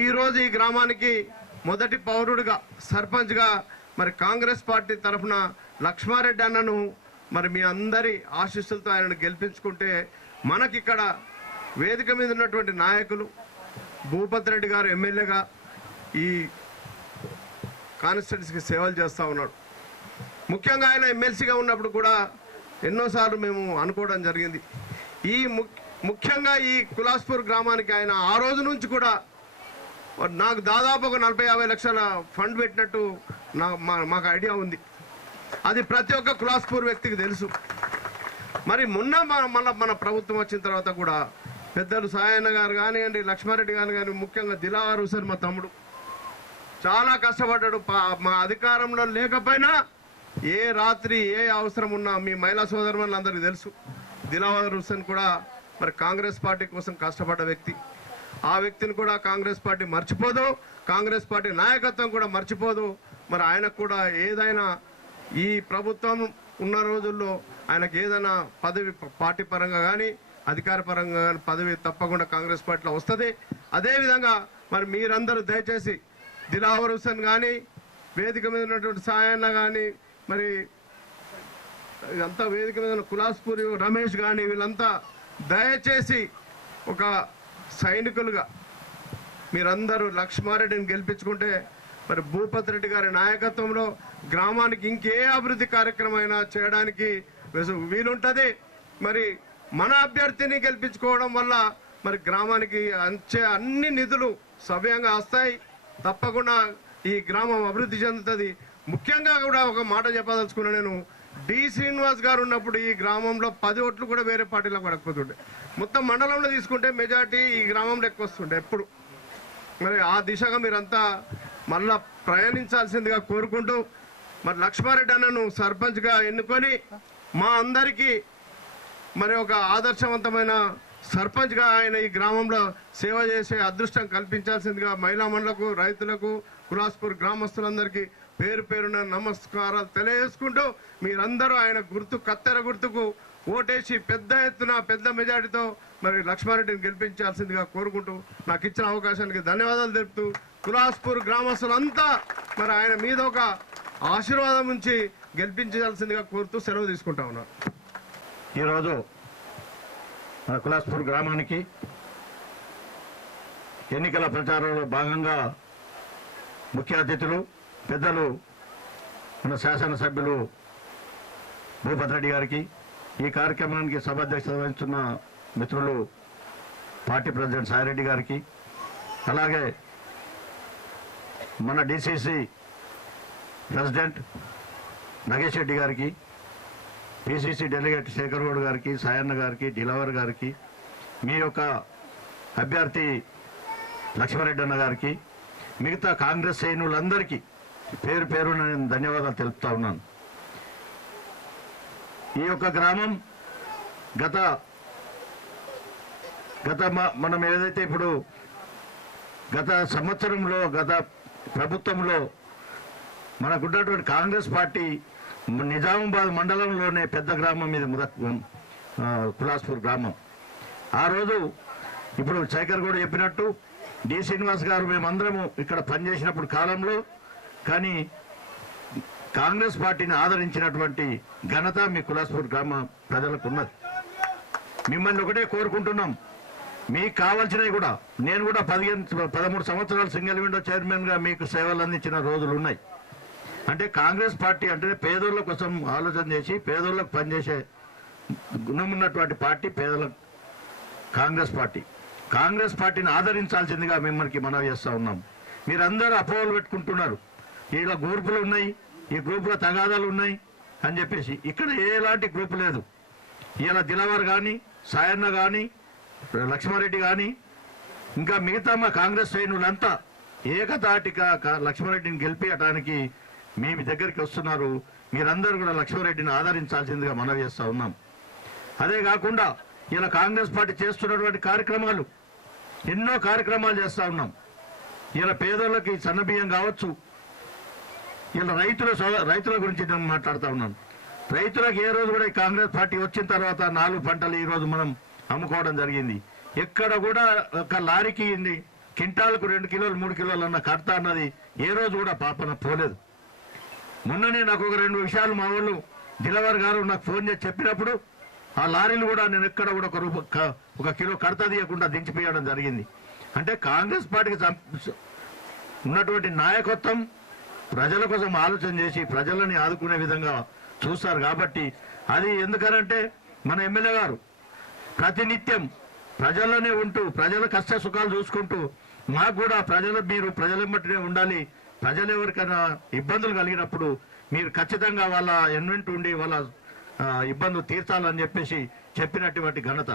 ఈరోజు ఈ గ్రామానికి మొదటి పౌరుడిగా సర్పంచ్గా మరి కాంగ్రెస్ పార్టీ తరఫున లక్ష్మారెడ్డి అన్నను మరి మీ అందరి ఆశీస్సులతో ఆయనను గెలిపించుకుంటే మనకిక్కడ వేదిక మీద ఉన్నటువంటి నాయకులు భూపతి రెడ్డి గారు ఎమ్మెల్యేగా ఈ కాన్స్టిట్యున్సీకి సేవలు చేస్తూ ఉన్నాడు. ముఖ్యంగా ఆయన ఎమ్మెల్సీగా ఉన్నప్పుడు కూడా ఎన్నోసార్లు మేము అనుకోవడం జరిగింది. ఈ ముఖ్యంగా ఈ కులాస్పూర్ గ్రామానికి ఆయన ఆ రోజు నుంచి కూడా నాకు దాదాపు ఒక 40-50 లక్షల ఫండ్ పెట్టినట్టు మాకు ఐడియా ఉంది. అది ప్రతి ఒక్క కులాస్పూర్ వ్యక్తికి తెలుసు. మరి మొన్న మన ప్రభుత్వం వచ్చిన తర్వాత కూడా పెద్దలు సాయన్న గారు కానివ్వండి, లక్ష్మారెడ్డి గారు కానీ, ముఖ్యంగా దిలావర్ హుసేన్ మా తమ్ముడు చాలా కష్టపడ్డాడు. మా అధికారంలో లేకపోయినా ఏ రాత్రి ఏ అవసరం ఉన్నా మీ మహిళా సోదరులు అందరికీ తెలుసు. దిలావర్ హుసేన్ కూడా మరి కాంగ్రెస్ పార్టీ కోసం కష్టపడ్డ వ్యక్తి. ఆ వ్యక్తిని కూడా కాంగ్రెస్ పార్టీ మర్చిపోదు, కాంగ్రెస్ పార్టీ నాయకత్వం కూడా మర్చిపోదు. మరి ఆయనకు కూడా ఏదైనా ఈ ప్రభుత్వం ఉన్న రోజుల్లో ఆయనకు ఏదైనా పదవి పార్టీ పరంగా కానీ అధికార పరంగా కానీ పదవి తప్పకుండా కాంగ్రెస్ పార్టీలో వస్తుంది. అదేవిధంగా మరి మీరందరూ దయచేసి దిలావర్ హుసేన్ కానీ, వేదిక మీద ఉన్నటువంటి సాయన్న కానీ, మరి ఇదంతా వేదిక మీద ఉన్న కులాస్పూరి రమేష్ కానీ వీళ్ళంతా దయచేసి ఒక సైనికులుగా మీరందరూ లక్ష్మారెడ్డిని గెలిపించుకుంటే మరి భూపతి రెడ్డి గారి నాయకత్వంలో గ్రామానికి ఇంకే అభివృద్ధి కార్యక్రమం అయినా చేయడానికి వీలుంటుంది. మరి మన అభ్యర్థిని గెలిపించుకోవడం వల్ల మరి గ్రామానికి అన్ని నిధులు సవ్యంగా వస్తాయి. తప్పకుండా ఈ గ్రామం అభివృద్ధి చెందుతుంది. ముఖ్యంగా కూడా ఒక మాట చెప్పదలుచుకున్నా, నేను డి శ్రీనివాస్ గారు ఉన్నప్పుడు ఈ గ్రామంలో 10 ఓట్లు కూడా వేరే పార్టీలకు పడకపోతుండే. మొత్తం మండలంలో తీసుకుంటే మెజార్టీ ఈ గ్రామంలో ఎక్కువ వస్తుండే ఎప్పుడు. మరి ఆ దిశగా మీరంతా మళ్ళా ప్రయాణించాల్సిందిగా కోరుకుంటూ మరి లక్ష్మారెడ్డి అన్నను సర్పంచ్గా ఎన్నుకొని మా అందరికీ మరి ఒక ఆదర్శవంతమైన సర్పంచ్గా ఆయన ఈ గ్రామంలో సేవ చేసే అదృష్టం కల్పించాల్సిందిగా మహిళా మండలకు, రైతులకు, కులాస్పూర్ గ్రామస్తులందరికీ పేరు పేరున నమస్కారాలు తెలియజేసుకుంటూ మీరందరూ ఆయన కత్తెర గుర్తుకు ఓటేసి పెద్ద ఎత్తున పెద్ద మెజార్టీతో మరి లక్ష్మారెడ్డిని గెలిపించాల్సిందిగా కోరుకుంటూ నాకు ఇచ్చిన అవకాశానికి ధన్యవాదాలు తెలుపుతూ కులాస్పూర్ గ్రామస్తులంతా మరి ఆయన మీద ఒక ఆశీర్వాదం ఉంచి గెలిపించాల్సిందిగా కోరుతూ సెలవు తీసుకుంటా ఉన్నారు. ఈరోజు మన కులాస్పూర్ గ్రామానికి ఎన్నికల ప్రచారంలో భాగంగా ముఖ్య అతిథులు పెద్దలు మన శాసనసభ్యులు భూపతి రెడ్డి గారికి, ఈ కార్యక్రమానికి సభాధ్యక్షత వహిస్తున్న మిత్రులు పార్టీ ప్రెసిడెంట్ సాయిరెడ్డి గారికి, అలాగే మన డిసిసి ప్రెసిడెంట్ నగేష్ రెడ్డి గారికి, పిసిసి డెలిగేట్ శేఖర్ గౌడ్ గారికి, సాయన్న గారికి, డిలవర్ గారికి, మీ యొక్క అభ్యర్థి లక్ష్మారెడ్డి అన్న గారికి, మిగతా కాంగ్రెస్ శ్రేణులందరికీ పేరు పేరున నేను ధన్యవాదాలు తెలుపుతా ఉన్నాను. ఈ యొక్క గ్రామం మనం ఏదైతే ఇప్పుడు గత సంవత్సరంలో గత ప్రభుత్వంలో మనకున్నటువంటి కాంగ్రెస్ పార్టీ నిజామాబాద్ మండలంలోనే పెద్ద గ్రామం ఇది కులాస్పూర్ గ్రామం. ఆ రోజు ఇప్పుడు శేఖర్ కూడా చెప్పినట్టు డి శ్రీనివాస్ గారు మేమందరము ఇక్కడ పనిచేసినప్పుడు కాలంలో కానీ కాంగ్రెస్ పార్టీని ఆదరించినటువంటి ఘనత మీ కులాస్పూర్ గ్రామ ప్రజలకు ఉన్నది. మిమ్మల్ని ఒకటే కోరుకుంటున్నాం, మీకు కావాల్సినవి కూడా నేను కూడా 13 సంవత్సరాలు సింగిల్ విండో చైర్మన్గా మీకు సేవలు అందించిన రోజులు ఉన్నాయి. అంటే కాంగ్రెస్ పార్టీ అంటే పేదోళ్ళ కోసం ఆలోచన చేసి పేదోళ్ళకు పనిచేసే గుణం ఉన్నటువంటి పార్టీ కాంగ్రెస్ పార్టీని ఆదరించాల్సిందిగా మిమ్మల్ని మనవి చేస్తూ ఉన్నాం. మీరందరూ అపోహలు పెట్టుకుంటున్నారు, ఇలా గ్రూపులు ఉన్నాయి, ఈ గ్రూపులో తగాదాలు ఉన్నాయి అని చెప్పేసి. ఇక్కడ ఎలాంటి గ్రూపు లేదు. ఇలా దిలవర్ కానీ, సాయన్న కానీ, లక్ష్మారెడ్డి కానీ, ఇంకా మిగతా మా కాంగ్రెస్ శ్రేణులంతా ఏకతాటిగా లక్ష్మారెడ్డిని గెలిపించడానికి మీ దగ్గరికి వస్తున్నారు. మీరందరూ కూడా లక్ష్మారెడ్డిని ఆదరించాల్సిందిగా మనవి చేస్తూ ఉన్నాం. అదే కాకుండా ఇలా కాంగ్రెస్ పార్టీ చేస్తున్నటువంటి కార్యక్రమాలు ఎన్నో కార్యక్రమాలు చేస్తూ ఉన్నాం. ఇలా పేదోళ్ళకి సన్నబియ్యం కావచ్చు, ఇలా రైతుల గురించి నేను మాట్లాడుతూ ఉన్నాను. రైతులకు ఏ రోజు కూడా ఈ కాంగ్రెస్ పార్టీ వచ్చిన తర్వాత 4 పంటలు ఈరోజు మనం అమ్ముకోవడం జరిగింది. ఎక్కడ కూడా ఒక లారీకి కింటాలకు 2 కిలోలు 3 కిలోలు అన్న కడతా అన్నది ఏ రోజు కూడా పాపన పోలేదు. మొన్ననే నాకు ఒక 2 విషయాలు మా వాళ్ళు దిలవర్ గారు నాకు ఫోన్ చేసి చెప్పినప్పుడు ఆ లారీలు కూడా నేను ఎక్కడ కూడా ఒక కిలో కడతా తీయకుండా దించిపోయడం జరిగింది. అంటే కాంగ్రెస్ పార్టీకి ఉన్నటువంటి నాయకత్వం ప్రజల కోసం ఆలోచన చేసి ప్రజలని ఆదుకునే విధంగా చూస్తారు. కాబట్టి అది ఎందుకనంటే మన ఎమ్మెల్యే గారు ప్రతినిత్యం ప్రజల్లోనే ఉంటూ ప్రజల కష్ట సుఖాలు చూసుకుంటూ మాకు కూడా మీరు ప్రజలెమ్మటినే ఉండాలి, ప్రజలు ఎవరికైనా ఇబ్బందులు కలిగినప్పుడు మీరు ఖచ్చితంగా వాళ్ళ ఎన్వెంట ఉండి వాళ్ళ ఇబ్బందులు తీర్చాలని చెప్పేసి చెప్పినటువంటి ఘనత.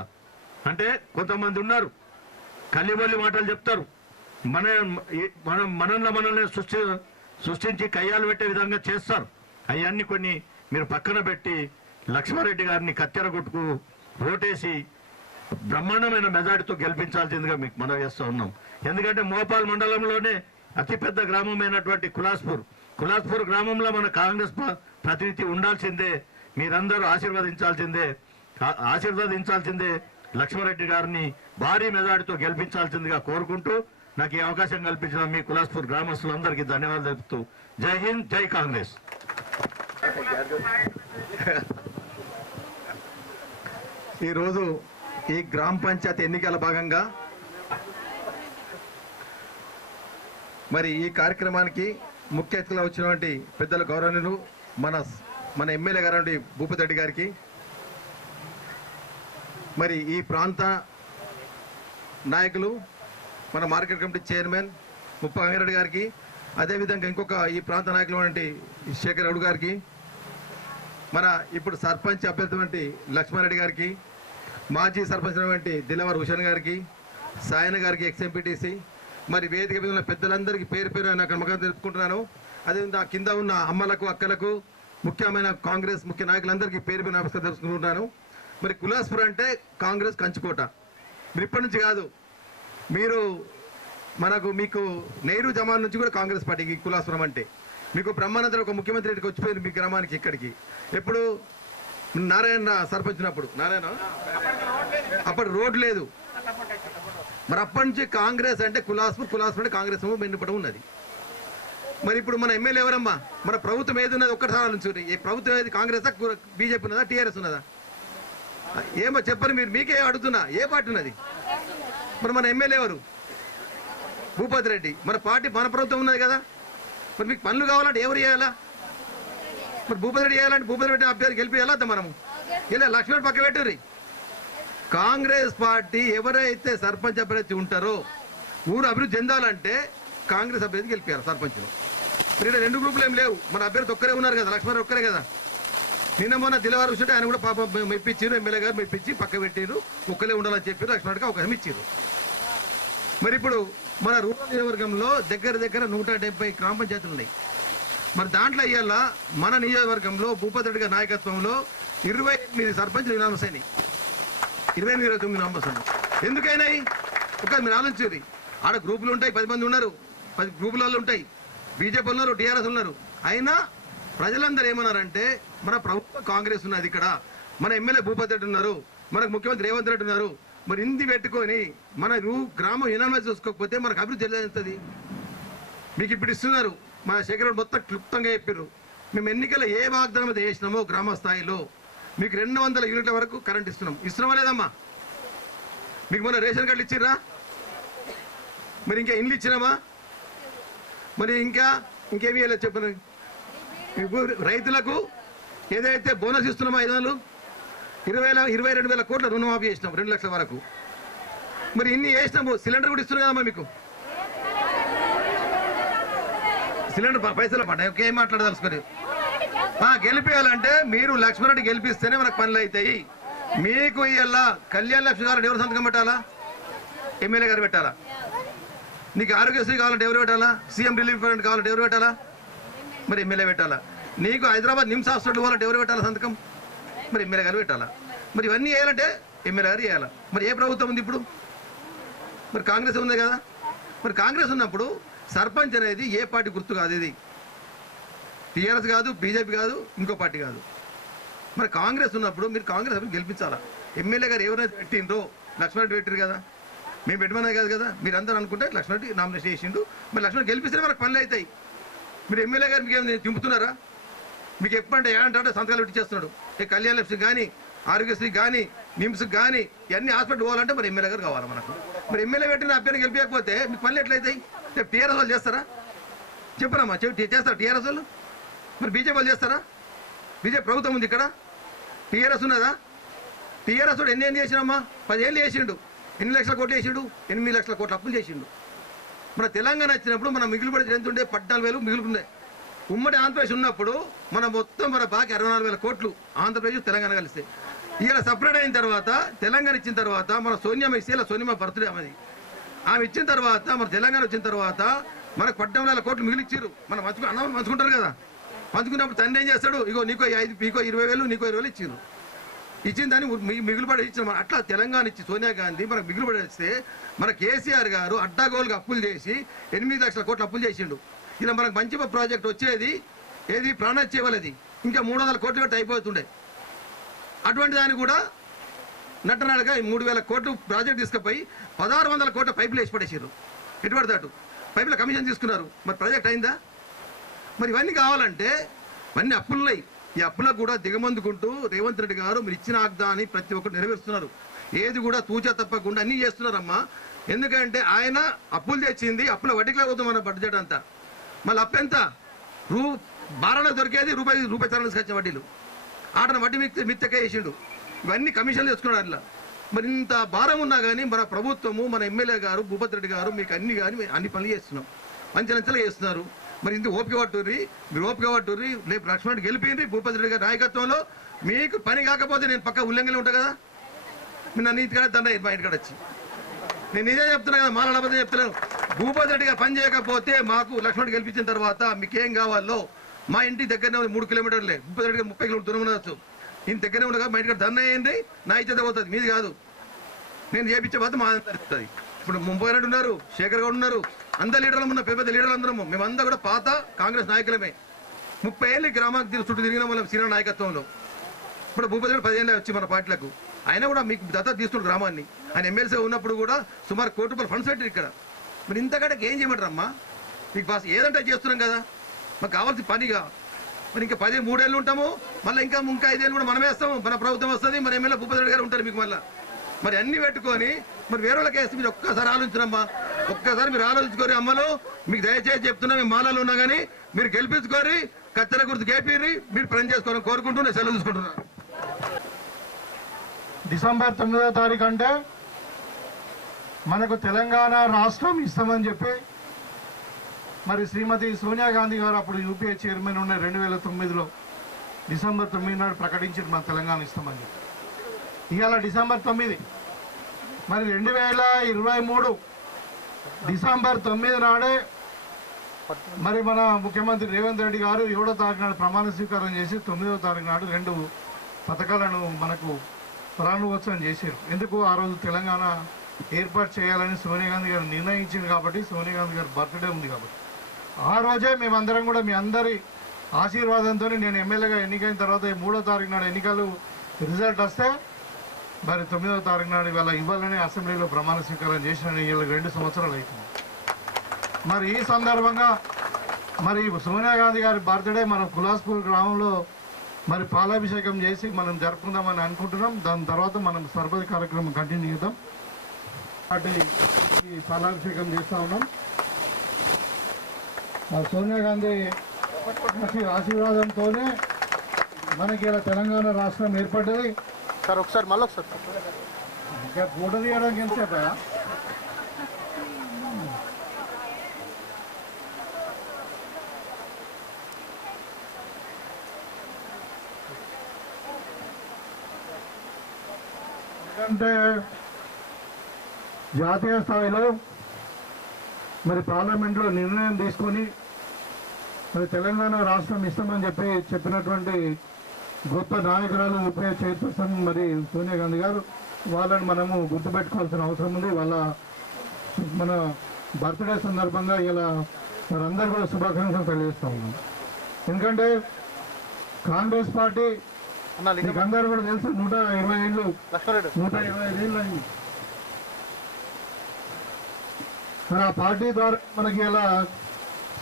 అంటే కొంతమంది ఉన్నారు కల్లిబల్లి మాటలు చెప్తారు, మనల్ని సృష్టించి కయ్యాలు పెట్టే విధంగా చేస్తారు. అవన్నీ కొన్ని మీరు పక్కన పెట్టి లక్ష్మారెడ్డి గారిని కత్తెర కొట్టుకు ఓటేసి బ్రహ్మాండమైన మెజార్టీతో గెలిపించాల్సిందిగా మీకు మనవి చేస్తూ ఉన్నాం. ఎందుకంటే మోపాల్ మండలంలోనే అతిపెద్ద గ్రామమైనటువంటి కులాస్పూర్ గ్రామంలో మన కాంగ్రెస్ ప్రతినిధి ఉండాల్సిందే. మీరందరూ ఆశీర్వదించాల్సిందే. లక్ష్మారెడ్డి గారిని భారీ మెజార్టీతో గెలిపించాల్సిందిగా కోరుకుంటూ నాకు ఈ అవకాశం కల్పించిన మీ కులాస్పూర్ గ్రామస్తులందరికీ ధన్యవాదాలు తెలుపుతూ జై హింద్, జై కాంగ్రెస్. ఈరోజు ఈ గ్రామ పంచాయతీ ఎన్నికల భాగంగా మరి ఈ కార్యక్రమానికి ముఖ్య అతిథిగా వచ్చినటువంటి పెద్దల గౌరవనీయులు మన ఎమ్మెల్యే గారు భూపతి రెడ్డి గారికి, మరి ఈ ప్రాంత నాయకులు మన మార్కెట్ కమిటీ చైర్మన్ ముప్ప గంగారెడ్డి గారికి, అదేవిధంగా ఇంకొక ఈ ప్రాంత నాయకులు వంటి శేఖర్ గౌడ్ గారికి, మన ఇప్పుడు సర్పంచ్ అభ్యర్థి లక్ష్మారెడ్డి గారికి, మాజీ సర్పంచ్ వంటి దిలవర్ హుసేన్ గారికి, సాయన గారికి ఎక్స్ఎంపీటీసీ, మరి వేదిక మీద ఉన్న పెద్దలందరికీ పేరు పేరు నాకు నమ్మకం తెలుపుకుంటున్నాను. అదేవిధంగా కింద ఉన్న అమ్మలకు అక్కలకు ముఖ్యమైన కాంగ్రెస్ ముఖ్య నాయకులందరికీ పేరు పేరు నమస్కారం తెలుసుకుంటున్నాను. మరి కులాస్పూర్ అంటే కాంగ్రెస్ కంచుకోట. మీరు ఇప్పటి నుంచి కాదు, మీకు నెహ్రూ జమాన్ నుంచి కూడా కాంగ్రెస్ పార్టీకి కులాస్పురం అంటే మీకు బ్రహ్మానందరావు ఒక ముఖ్యమంత్రి రెడ్డికి వచ్చిపోయింది మీ గ్రామానికి ఇక్కడికి. ఎప్పుడు నారాయణ సర్పంచ్ ఉన్నప్పుడు నారాయణ అప్పుడు రోడ్ లేదు. మరి అప్పటి నుంచి కాంగ్రెస్ అంటే కులాస్పూర్ అంటే కాంగ్రెస్ మెన్నుపడం ఉన్నది. మరి ఇప్పుడు మన ఎమ్మెల్యే ఎవరమ్మా, మన ప్రభుత్వం ఏది ఉన్నది ఒక్కసారి ఆలోచించండి. ఈ ప్రభుత్వం ఏది కాంగ్రెస్ బీజేపీ ఉన్నదా టీఆర్ఎస్ ఉన్నదా? ఏమో చెప్పని మీకే అడుగుతున్నా, ఏ పార్టీ ఉన్నది? మరి మన ఎమ్మెల్యే ఎవరు? భూపతి రెడ్డి. మన పార్టీ మన ప్రభుత్వం ఉన్నది కదా. మరి మీకు పనులు కావాలంటే ఎవరు చేయాలా? మరి భూపతి రెడ్డి చేయాలంటే భూపతి రెడ్డి అభ్యర్థి గెలిపియాలా? మనము ఇలా లక్ష్మణ్ పక్క పెట్టుర్రి. కాంగ్రెస్ పార్టీ ఎవరైతే సర్పంచ్ అభ్యర్థి ఉంటారో ఊరు అభివృద్ధి చెందాలంటే కాంగ్రెస్ అభ్యర్థి గెలిపారు సర్పంచ్ను. మరి ఇక్కడ 2 గ్రూపులు ఏం లేవు, మన అభ్యర్థి ఒక్కరే ఉన్నారు కదా, లక్ష్మణ్ ఒక్కరే కదా. నిన్న మొన్న దిలవారు చూస్తే ఆయన కూడా పాపం మెప్పించారు, ఎమ్మెల్యే గారు మెప్పించి పక్క పెట్టారు, ఒక్కలే ఉండాలని చెప్పారు, లక్ష్మణ్కి అవకాశం ఇచ్చారు. మరి ఇప్పుడు మన రూరల్ నియోజకవర్గంలో దగ్గర 170 గ్రామ పంచాయతీలు ఉన్నాయి. మరి దాంట్లో ఇవాళ మన నియోజకవర్గంలో భూపతి రెడ్డి గారి నాయకత్వంలో 28 సర్పంచ్లు ఇనామస్ అయినాయి. 28-29 ఇనామస్ ఉన్నాయి. ఎందుకైనాయి? ఒక మీరు ఆలోచించేది, ఆడ గ్రూపులు ఉంటాయి, 10 మంది ఉన్నారు, 10 గ్రూపులలో ఉంటాయి, బీజేపీ ఉన్నారు, టీఆర్ఎస్ ఉన్నారు. అయినా ప్రజలందరూ ఏమన్నారంటే మన ప్రభుత్వం కాంగ్రెస్ ఉన్నది, ఇక్కడ మన ఎమ్మెల్యే భూపతి రెడ్డి ఉన్నారు, మనకు ముఖ్యమంత్రి రేవంత్ రెడ్డి ఉన్నారు. మరి ఇంది పెట్టుకొని మన గ్రామం ఇనామస్ చూసుకోకపోతే మనకు అభివృద్ధి జరుగుతుంది. మీకు ఇప్పుడు ఇస్తున్నారు, మన శేఖర్ మొత్తం క్లుప్తంగా చెప్పారు. మేము ఎన్నికల్లో ఏ వాగ్దానం అయితే చేసినామో గ్రామ స్థాయిలో మీకు 200 యూనిట్ల వరకు కరెంట్ ఇస్తున్నామా లేదమ్మా? మీకు మన రేషన్ కార్డులు ఇచ్చిర్రా? మరి ఇంకా ఇండ్లు ఇచ్చినామా? మరి ఇంకేమి వెళ్ళదు చెప్పను. రైతులకు ఏదైతే బోనస్ ఇస్తున్నామో 22,000 కోట్ల రుణమాఫీ చేసినాం 2 లక్షల వరకు. మరి ఇన్ని చేసినాము, సిలిండర్ కూడా ఇస్తున్నాం కదమ్మా మీకు. సిలిండర్ పైసలు పడ్డాయి, ఏం మాట్లాడదలుచుకొని గెలిపేయాలంటే మీరు లక్ష్మణరెడ్డి గెలిపిస్తేనే మనకు పనులు అవుతాయి. మీకు ఇలా కళ్యాణ లక్ష్మి కావాలంటే ఎవరు సంతకం పెట్టాలా? ఎమ్మెల్యే గారు పెట్టాలా? నీకు ఆరోగ్యశ్రీ కావాలంటే ఎవరు పెట్టాలా? సీఎం రిలీఫ్ ఫండ్ కావాలంటే ఎవరు పెట్టాలా? మరి ఎమ్మెల్యే పెట్టాలా? నీకు హైదరాబాద్ నిమ్స్ హాస్పిటల్ కావాలంటే ఎవరు పెట్టాలా సంతకం? మరి ఎమ్మెల్యే గారు పెట్టాలా? మరి ఇవన్నీ చేయాలంటే ఎమ్మెల్యే గారు చేయాలా? మరి ఏ ప్రభుత్వం ఉంది ఇప్పుడు? మరి కాంగ్రెస్ ఉంది కదా. మరి కాంగ్రెస్ ఉన్నప్పుడు సర్పంచ్ అనేది ఏ పార్టీ గుర్తు కాదు, ఇది టీఆర్ఎస్ కాదు, బీజేపీ కాదు, ఇంకో పార్టీ కాదు. మరి కాంగ్రెస్ ఉన్నప్పుడు మీరు కాంగ్రెస్ అభివృద్ధి గెలిపించాలా. ఎమ్మెల్యే గారు ఎవరైతే పెట్టిండ్రో లక్ష్మణరెడ్డి పెట్టారు కదా, మేము పెట్టమన్నది కాదు కదా. మీరు అందరూ అనుకుంటే లక్ష్మణరెడ్డి నామినేషన్ చేసిండు, మరి లక్ష్మణ్ గెలిపిస్తే మనకు పనులు అవుతాయి. మీరు ఎమ్మెల్యే గారు మీకు ఏమైనా దింపుతున్నారా? మీకు ఎప్పుడంటే ఏమంటే సంతకాలు పెట్టి చేస్తున్నాడు. కళ్యాణ లక్ష్మి కానీ, ఆరోగ్యశ్రీ కానీ, నిమ్స్కి కానీ ఇవన్నీ హాస్పిటల్ పోవాలంటే మరి ఎమ్మెల్యే గారు కావాలి మనకు. మరి ఎమ్మెల్యే పెట్టిన అభ్యర్థి గెలిపించకపోతే మీకు పనులు ఎట్లయితాయి? టీఆర్ఎస్ వాళ్ళు చేస్తారా? చెప్పనమ్మా, చేస్తారా టీఆర్ఎస్ వాళ్ళు? మరి బీజేపీ వాళ్ళు చేస్తారా? బీజేపీ ప్రభుత్వం ఉంది ఇక్కడ, టీఆర్ఎస్ ఉన్నదా? టీఆర్ఎస్ వాడు ఎన్ని చేసినమ్మా? 10 ఏళ్ళు చేసిండు. ఎన్ని లక్షల కోట్లు చేసిండు? 8 లక్షల కోట్ల అప్పులు చేసిండు. మన తెలంగాణ వచ్చినప్పుడు మన మిగులుబడి ఎంత ఉండే? 14,000 మిగులుకుండే. ఉమ్మడి ఆంధ్రప్రదేశ్ ఉన్నప్పుడు మన మొత్తం మన బాకీ 64,000 కోట్లు ఆంధ్రప్రదేశ్ తెలంగాణ కలిస్తే. ఇలా సపరేట్ అయిన తర్వాత తెలంగాణ ఇచ్చిన తర్వాత మన సోనియా ఇస్తే సోనియా బర్త్డే ఆమె ఇచ్చిన తర్వాత మన తెలంగాణ వచ్చిన తర్వాత మనకు 14,000 కోట్లు మిగిలిచ్చారు. మనం అన్నం పంచుకుంటారు కదా, పంచుకున్నప్పుడు తండ్రి ఏం చేస్తాడు? ఇగో నీకో 20,000, నీకో 20,000 ఇచ్చారు. ఇచ్చిన దాన్ని మిగులుబడి ఇచ్చిన అట్లా తెలంగాణ ఇచ్చి సోనియా గాంధీ మనకు మిగులుబడి ఇస్తే మన కేసీఆర్ గారు అడ్డాగోలుగా అప్పులు చేసి 8 లక్షల కోట్లు అప్పులు చేసిండు. ఇలా మనకు మంచి ప్రాజెక్ట్ వచ్చేది ఏది ప్రాణచ్చేవాళ్ళది ఇంకా 300 కోట్లు పెట్టి అయిపోతుండే. అటువంటి దాన్ని కూడా నట్టనాడుగా 3,000 కోట్లు ప్రాజెక్ట్ తీసుకుపోయి 1,600 కోట్ల పైపులు వేసి పడేసారు. ఎటువంటి దాటు పైపుల కమిషన్ తీసుకున్నారు. మరి ప్రాజెక్ట్ అయిందా? మరి ఇవన్నీ కావాలంటే ఇవన్నీ అప్పులున్నాయి. ఈ అప్పులకు కూడా దిగమందుకుంటూ రేవంత్ రెడ్డి గారు మీరు ఇచ్చిన వాగ్దానాన్ని ప్రతి ఒక్కరు నెరవేరుస్తున్నారు. ఏది కూడా తూచా తప్పకుండా అన్నీ చేస్తున్నారమ్మా. ఎందుకంటే ఆయన అప్పులు తెచ్చింది, అప్పుల వడ్డీకి అవుతుంది మన బడ్జెట్ అంతా. మళ్ళీ అప్పు ఎంత? బారాన దొరికేది రూపాయి తరలిసి వచ్చే వడ్డీలు ఆటన వడ్డీ మిత్తకే వేసిండు. ఇవన్నీ కమిషన్లు చేసుకున్నాడు అట్లా. మరి ఇంత భారం ఉన్నా కానీ మన ప్రభుత్వము మన ఎమ్మెల్యే గారు భూపతి రెడ్డి గారు మీకు అన్ని పనులు చేస్తున్నాం, మంచి చేస్తున్నారు. మరి ఇంత ఓపిక పట్టుర్రి, మీరు ఓపిక పట్టుర్రి. రేపు లక్ష్మణ్ గెలిపింది భూపతి రెడ్డి గారి నాయకత్వంలో. మీకు పని కాకపోతే నేను పక్క ఉల్లంఘనలు ఉంటా కదా, మీరు నన్ను ఇంటికాడ దండ మా ఇంటికాడ వచ్చి నేను నిజం చెప్తున్నా కదా, మాట్లాడబోతే చెప్తున్నాను. భూపతి రెడ్డి గారు పని చేయకపోతే మాకు లక్ష్మణ్ గెలిపించిన తర్వాత మీకేం కావాలో మా ఇంటి దగ్గరనే 3 కిలోమీటర్లే, భూపతి రెడ్డి గారు 30 కిలోమీటర్ దూరం ఉండవచ్చు. ఇంటి దగ్గరనే ఉండగా మా ఇంటికాడ దండ అయ్యింది, నా ఇచ్చేత పోతుంది, మీది కాదు. నేను చేపించే బాధ మా తెలుస్తుంది. ఇప్పుడు ముంబై రెడ్డి ఉన్నారు, శేఖర్ గౌడ్ ఉన్నారు, అందరు లీడర్లు ఉన్న పెద్ద లీడర్లు అందరము మేమంతా కూడా పాత కాంగ్రెస్ నాయకులమే. 30 ఏళ్ళు గ్రామానికి చుట్టూ తిరిగిన వాళ్ళం సీనియర్ నాయకత్వంలో. ఇప్పుడు భూపతి రెడ్డి 10 ఏళ్ళు వచ్చి మన పార్టీలకు అయినా కూడా మీకు దత్తత తీసుకున్న గ్రామాన్ని. ఆయన ఎమ్మెల్సీ ఉన్నప్పుడు కూడా సుమారు ₹1 కోటి ఫండ్స్ పెట్టారు ఇక్కడ. మరి ఇంతకంటే ఏం చేయమంటారమ్మా? మీకు బాస్ ఏదంటే చేస్తున్నాం కదా, మాకు కావాల్సిన పనిగా. మరి ఇంకా 13 ఏళ్ళు ఉంటాము, మళ్ళీ ఇంకా 5 ఏళ్ళు కూడా మనం వేస్తాము, మన ప్రభుత్వం వస్తుంది, మన ఎమ్మెల్యే భూపతి రెడ్డి గారు ఉంటారు మీకు మళ్ళీ. మరి అన్ని పెట్టుకొని మరి వేరే వాళ్ళకి వేస్తే మీరు ఒక్కసారి ఆలోచించరమ్మా, ఒక్కసారి మీరు ఆలోచించుకోరి అమ్మలు. మీకు దయచేసి చెప్తున్నా, మేము మాలలో ఉన్నా కానీ మీరు గెలిపించుకోరి, కత్తెర గుర్తు కేపీరి, మీరు పని చేసుకోవాలని కోరుకుంటూ నేను సెలవు తీసుకుంటున్నాను. డిసెంబర్ 9వ తారీఖు అంటే మనకు తెలంగాణ రాష్ట్రం ఇస్తామని చెప్పి మరి శ్రీమతి సోనియా గాంధీ గారు అప్పుడు యూపీఏ చైర్మన్ ఉన్న 2009లో డిసెంబర్ 9 నాడు ప్రకటించారు మన తెలంగాణ ఇస్తామని చెప్పి. ఇవాళ డిసెంబర్ 9, మరి 2023 డిసెంబర్ 9 నాడే మరి మన ముఖ్యమంత్రి రేవంత్ రెడ్డి గారు 7వ తారీఖు నాడు ప్రమాణ స్వీకారం చేసి 9వ తారీఖు నాడు 2 పథకాలను మనకు ప్రారంభోత్సవం చేశారు. ఎందుకు ఆ రోజు తెలంగాణ ఏర్పాటు చేయాలని సోనియా గాంధీ గారు నిర్ణయించింది కాబట్టి, సోనియా గాంధీ గారి బర్త్డే ఉంది కాబట్టి ఆ రోజే మేమందరం కూడా మీ అందరి ఆశీర్వాదంతో నేను ఎమ్మెల్యేగా ఎన్నికైన తర్వాత 3వ తారీఖు నాడు ఎన్నికలు రిజల్ట్ వస్తే మరి 9వ తారీఖు నాడు ఇవ్వాలని అసెంబ్లీలో ప్రమాణ స్వీకారం చేసిన వీళ్ళకి 2 సంవత్సరాలు అవుతుంది. మరి ఈ సందర్భంగా మరి సోనియా గాంధీ గారి బర్త్డే మనం కులాస్పూర్ గ్రామంలో మరి పాలాభిషేకం చేసి మనం జరుపుకుందామని అనుకుంటున్నాం. దాని తర్వాత మనం సర్బత్ కార్యక్రమం కంటిన్యూ చేద్దాం. వాటికి పాలాభిషేకం చేస్తూ ఉన్నాం. సోనియా గాంధీ ఆశీర్వాదంతోనే మనకి ఇలా తెలంగాణ రాష్ట్రం ఏర్పడ్డది. సార్ ఒకసారి మళ్ళీ ఒకసారి ఇంకా ఫోటో తీయడానికి ఎంతసేపు? ఎందుకంటే జాతీయ స్థాయిలో మరి పార్లమెంట్లో నిర్ణయం తీసుకొని మరి తెలంగాణ రాష్ట్రం ఇస్తామని చెప్పినటువంటి గొప్ప నాయకురాలు యూపీఏ చైర్పర్సన్ మరి సోనియా గాంధీ గారు, వాళ్ళని మనము గుర్తుపెట్టుకోవాల్సిన అవసరం ఉంది. మన బర్త్డే సందర్భంగా ఇలా మనందరూ కూడా శుభాకాంక్షలు తెలియజేస్తూ ఉన్నాం. ఎందుకంటే కాంగ్రెస్ పార్టీ మీకు అందరూ కూడా తెలుసు 120 ఏళ్ళు 125 ఏళ్ళు అయింది. మరి ఆ పార్టీ ద్వారా మనకి ఇలా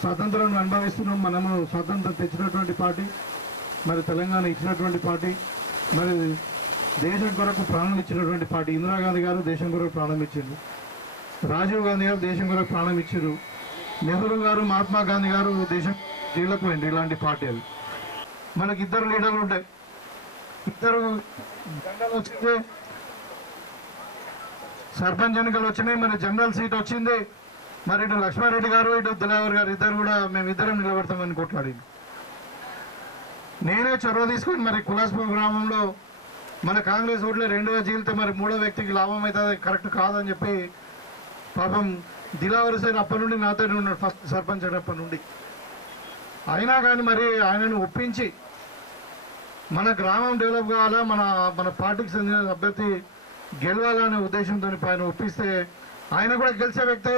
స్వాతంత్రం అనుభవిస్తున్నాం. మనము స్వాతంత్రం తెచ్చినటువంటి పార్టీ, మరి తెలంగాణ ఇచ్చినటువంటి పార్టీ, మరి దేశం కొరకు ప్రాణం ఇచ్చినటువంటి పార్టీ. ఇందిరాగాంధీ గారు దేశం కొరకు ప్రాణం ఇచ్చారు, రాజీవ్ గాంధీ గారు దేశం కొరకు ప్రాణం ఇచ్చారు, నెహ్రూ గారు మహాత్మా గాంధీ గారు దేశం జైలుకు పోయింది. ఇలాంటి పార్టీ అది. మనకి 2 లీడర్లు ఉంటాయి, 2 జనరల్ వచ్చింది, సర్పంచ్ ఎన్నికలు వచ్చినాయి, మరి జనరల్ సీట్ వచ్చింది. మరి ఇటు లక్ష్మారెడ్డి గారు ఇటు దిలావర్ గారు ఇద్దరు కూడా మేమిద్దరం నిలబడతామని కొట్లాడింది. నేనే చొరవ తీసుకొని మరి కులాస్పూర్ గ్రామంలో మన కాంగ్రెస్ ఓట్లే 2గా చీలితే మరి 3వ వ్యక్తికి లాభం అవుతుంది, కరెక్ట్ కాదని చెప్పి పాపం దిలావర్ సార్ అప్పటి నుండి నాతోనే ఉన్నాడు, ఫస్ట్ సర్పంచ్ అయినప్పటి నుండి. అయినా కానీ మరి ఆయనను ఒప్పించి మన గ్రామం డెవలప్ కావాలా, మన పార్టీకి చెందిన అభ్యర్థి గెలవాలనే ఉద్దేశంతో ఆయన ఒప్పిస్తే ఆయన కూడా గెలిచే వ్యక్తే,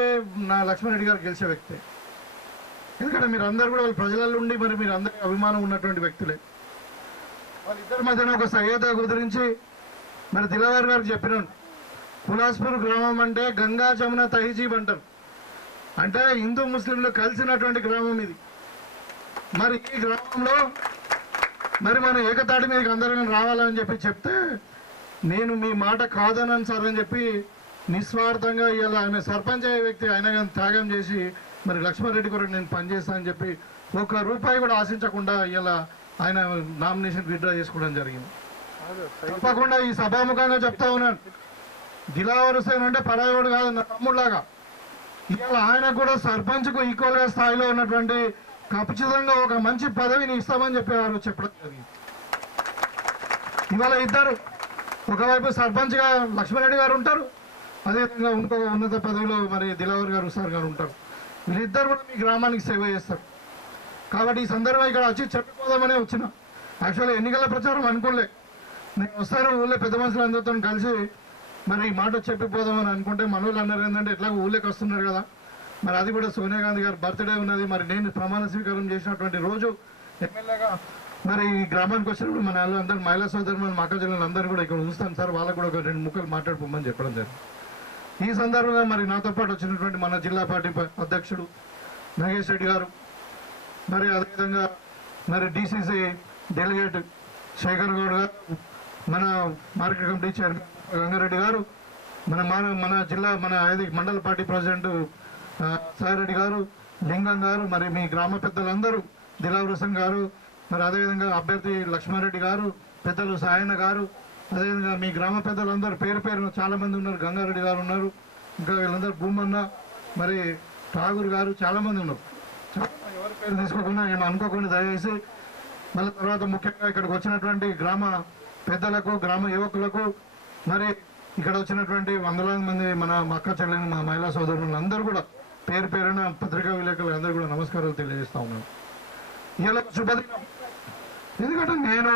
నా లక్ష్మణరెడ్డి గారు గెలిచే వ్యక్తే. ఎందుకంటే మీరు అందరు కూడా వాళ్ళ ప్రజలలో ఉండి మరి మీరు అందరికీ అభిమానం ఉన్నటువంటి వ్యక్తులే. వాళ్ళిద్దరి మధ్యన ఒక సహ్యత కుదిరించి మరి దిలావర్ గారికి చెప్పినాను, కులాస్పూర్ గ్రామం అంటే గంగా జమున తహజీబ్ అంటారు, అంటే హిందూ ముస్లింలు కలిసినటువంటి గ్రామం ఇది. మరి ఈ గ్రామంలో మరి మన ఏకతాటి మీదకి అందరం రావాలని చెప్తే నేను మీ మాట కాదనని సార్ అని చెప్పి నిస్వార్థంగా ఇలా ఆయన సర్పంచ్ అయ్యే వ్యక్తి ఆయన కానీ త్యాగం చేసి మరి లక్ష్మారెడ్డి కొరకు నేను పనిచేస్తానని చెప్పి ₹1 కూడా ఆశించకుండా ఇలా ఆయన నామినేషన్ విత్డ్రా చేసుకోవడం జరిగింది. తప్పకుండా ఈ సభాముఖంగా చెప్తా ఉన్నాను, దిలావర్ హుసేన్ అంటే పరాయోడు కాదు, నా తమ్ముడులాగా. ఇవాళ ఆయన కూడా సర్పంచ్కు ఈక్వల్గా స్థాయిలో ఉన్నటువంటి ఖచ్చితంగా ఒక మంచి పదవిని ఇస్తామని చెప్పేవారు చెప్పడం జరిగింది. ఇవాళ ఇద్దరు, ఒకవైపు సర్పంచ్గా లక్ష్మారెడ్డి గారు ఉంటారు, అదేవిధంగా ఇంకొక ఉన్నత పదవిలో మరి దిలావర్ గారు సార్ గారు ఉంటారు. వీళ్ళిద్దరు కూడా మీ గ్రామానికి సేవ చేస్తారు. కాబట్టి ఈ సందర్భంగా ఇక్కడ వచ్చి చెప్పిపోదామనే వచ్చిన. యాక్చువల్గా ఎన్నికల ప్రచారం అనుకోలే, నేను వస్తాను ఊళ్ళో పెద్ద మనుషులు అందరితో కలిసి మరి ఈ మాట చెప్పిపోదామని అనుకుంటే మనోళ్ళు అన్నారు ఏంటంటే ఎట్లా ఊళ్ళోకి వస్తున్నారు కదా, మరి అది కూడా సోనియా గాంధీ గారు బర్త్డే ఉన్నది, మరి నేను ప్రమాణ స్వీకారం చేసినటువంటి రోజు ఎమ్మెల్యేగా మరి ఈ గ్రామానికి వచ్చినప్పుడు మన అందరూ మహిళా సోదరు మన మక్క జిల్లాలో అందరూ కూడా ఇక్కడ చూస్తాను సార్, వాళ్ళకు కూడా ఒక 2 ముక్కలు మాట్లాడుకోమని చెప్పడం జరిగింది. ఈ సందర్భంగా మరి నాతో పాటు వచ్చినటువంటి మన జిల్లా పార్టీ అధ్యక్షుడు నాగేష్ రెడ్డి గారు, మరి అదేవిధంగా మరి డిసిసి డెలిగేట్ శేఖర్ గౌడ్ గారు, మన మార్కెట్ కమిటీ చైర్మన్ గంగారెడ్డి గారు, మన జిల్లా మన మండల పార్టీ ప్రెసిడెంట్ సాయిరెడ్డి గారు, లింగం గారు, మరి మీ గ్రామ పెద్దలందరూ దిలావర్ హుసేన్ గారు, మరి అదేవిధంగా అభ్యర్థి లక్ష్మారెడ్డి గారు, పెద్దలు సాయన్న గారు, అదేవిధంగా మీ గ్రామ పెద్దలందరూ పేరు పేరున చాలామంది ఉన్నారు, గంగారెడ్డి గారు ఉన్నారు, ఇంకా వీళ్ళందరూ భూమన్న, మరి ఠాగూర్ గారు, చాలామంది ఉన్నారు. పేరు తీసుకోకుండా నేను అనుకోకుండా దయచేసి మళ్ళీ తర్వాత ముఖ్యంగా ఇక్కడికి వచ్చినటువంటి గ్రామ పెద్దలకు గ్రామ యువకులకు మరి ఇక్కడ వచ్చినటువంటి వందలాది మంది మన అక్క చెల్లెని మా మహిళా సోదరులు అందరూ కూడా పేరు పేరున పత్రికా విలేకరులు అందరూ కూడా నమస్కారాలు తెలియజేస్తా ఉన్నాను. ఇలా శుభదినం. ఎందుకంటే నేను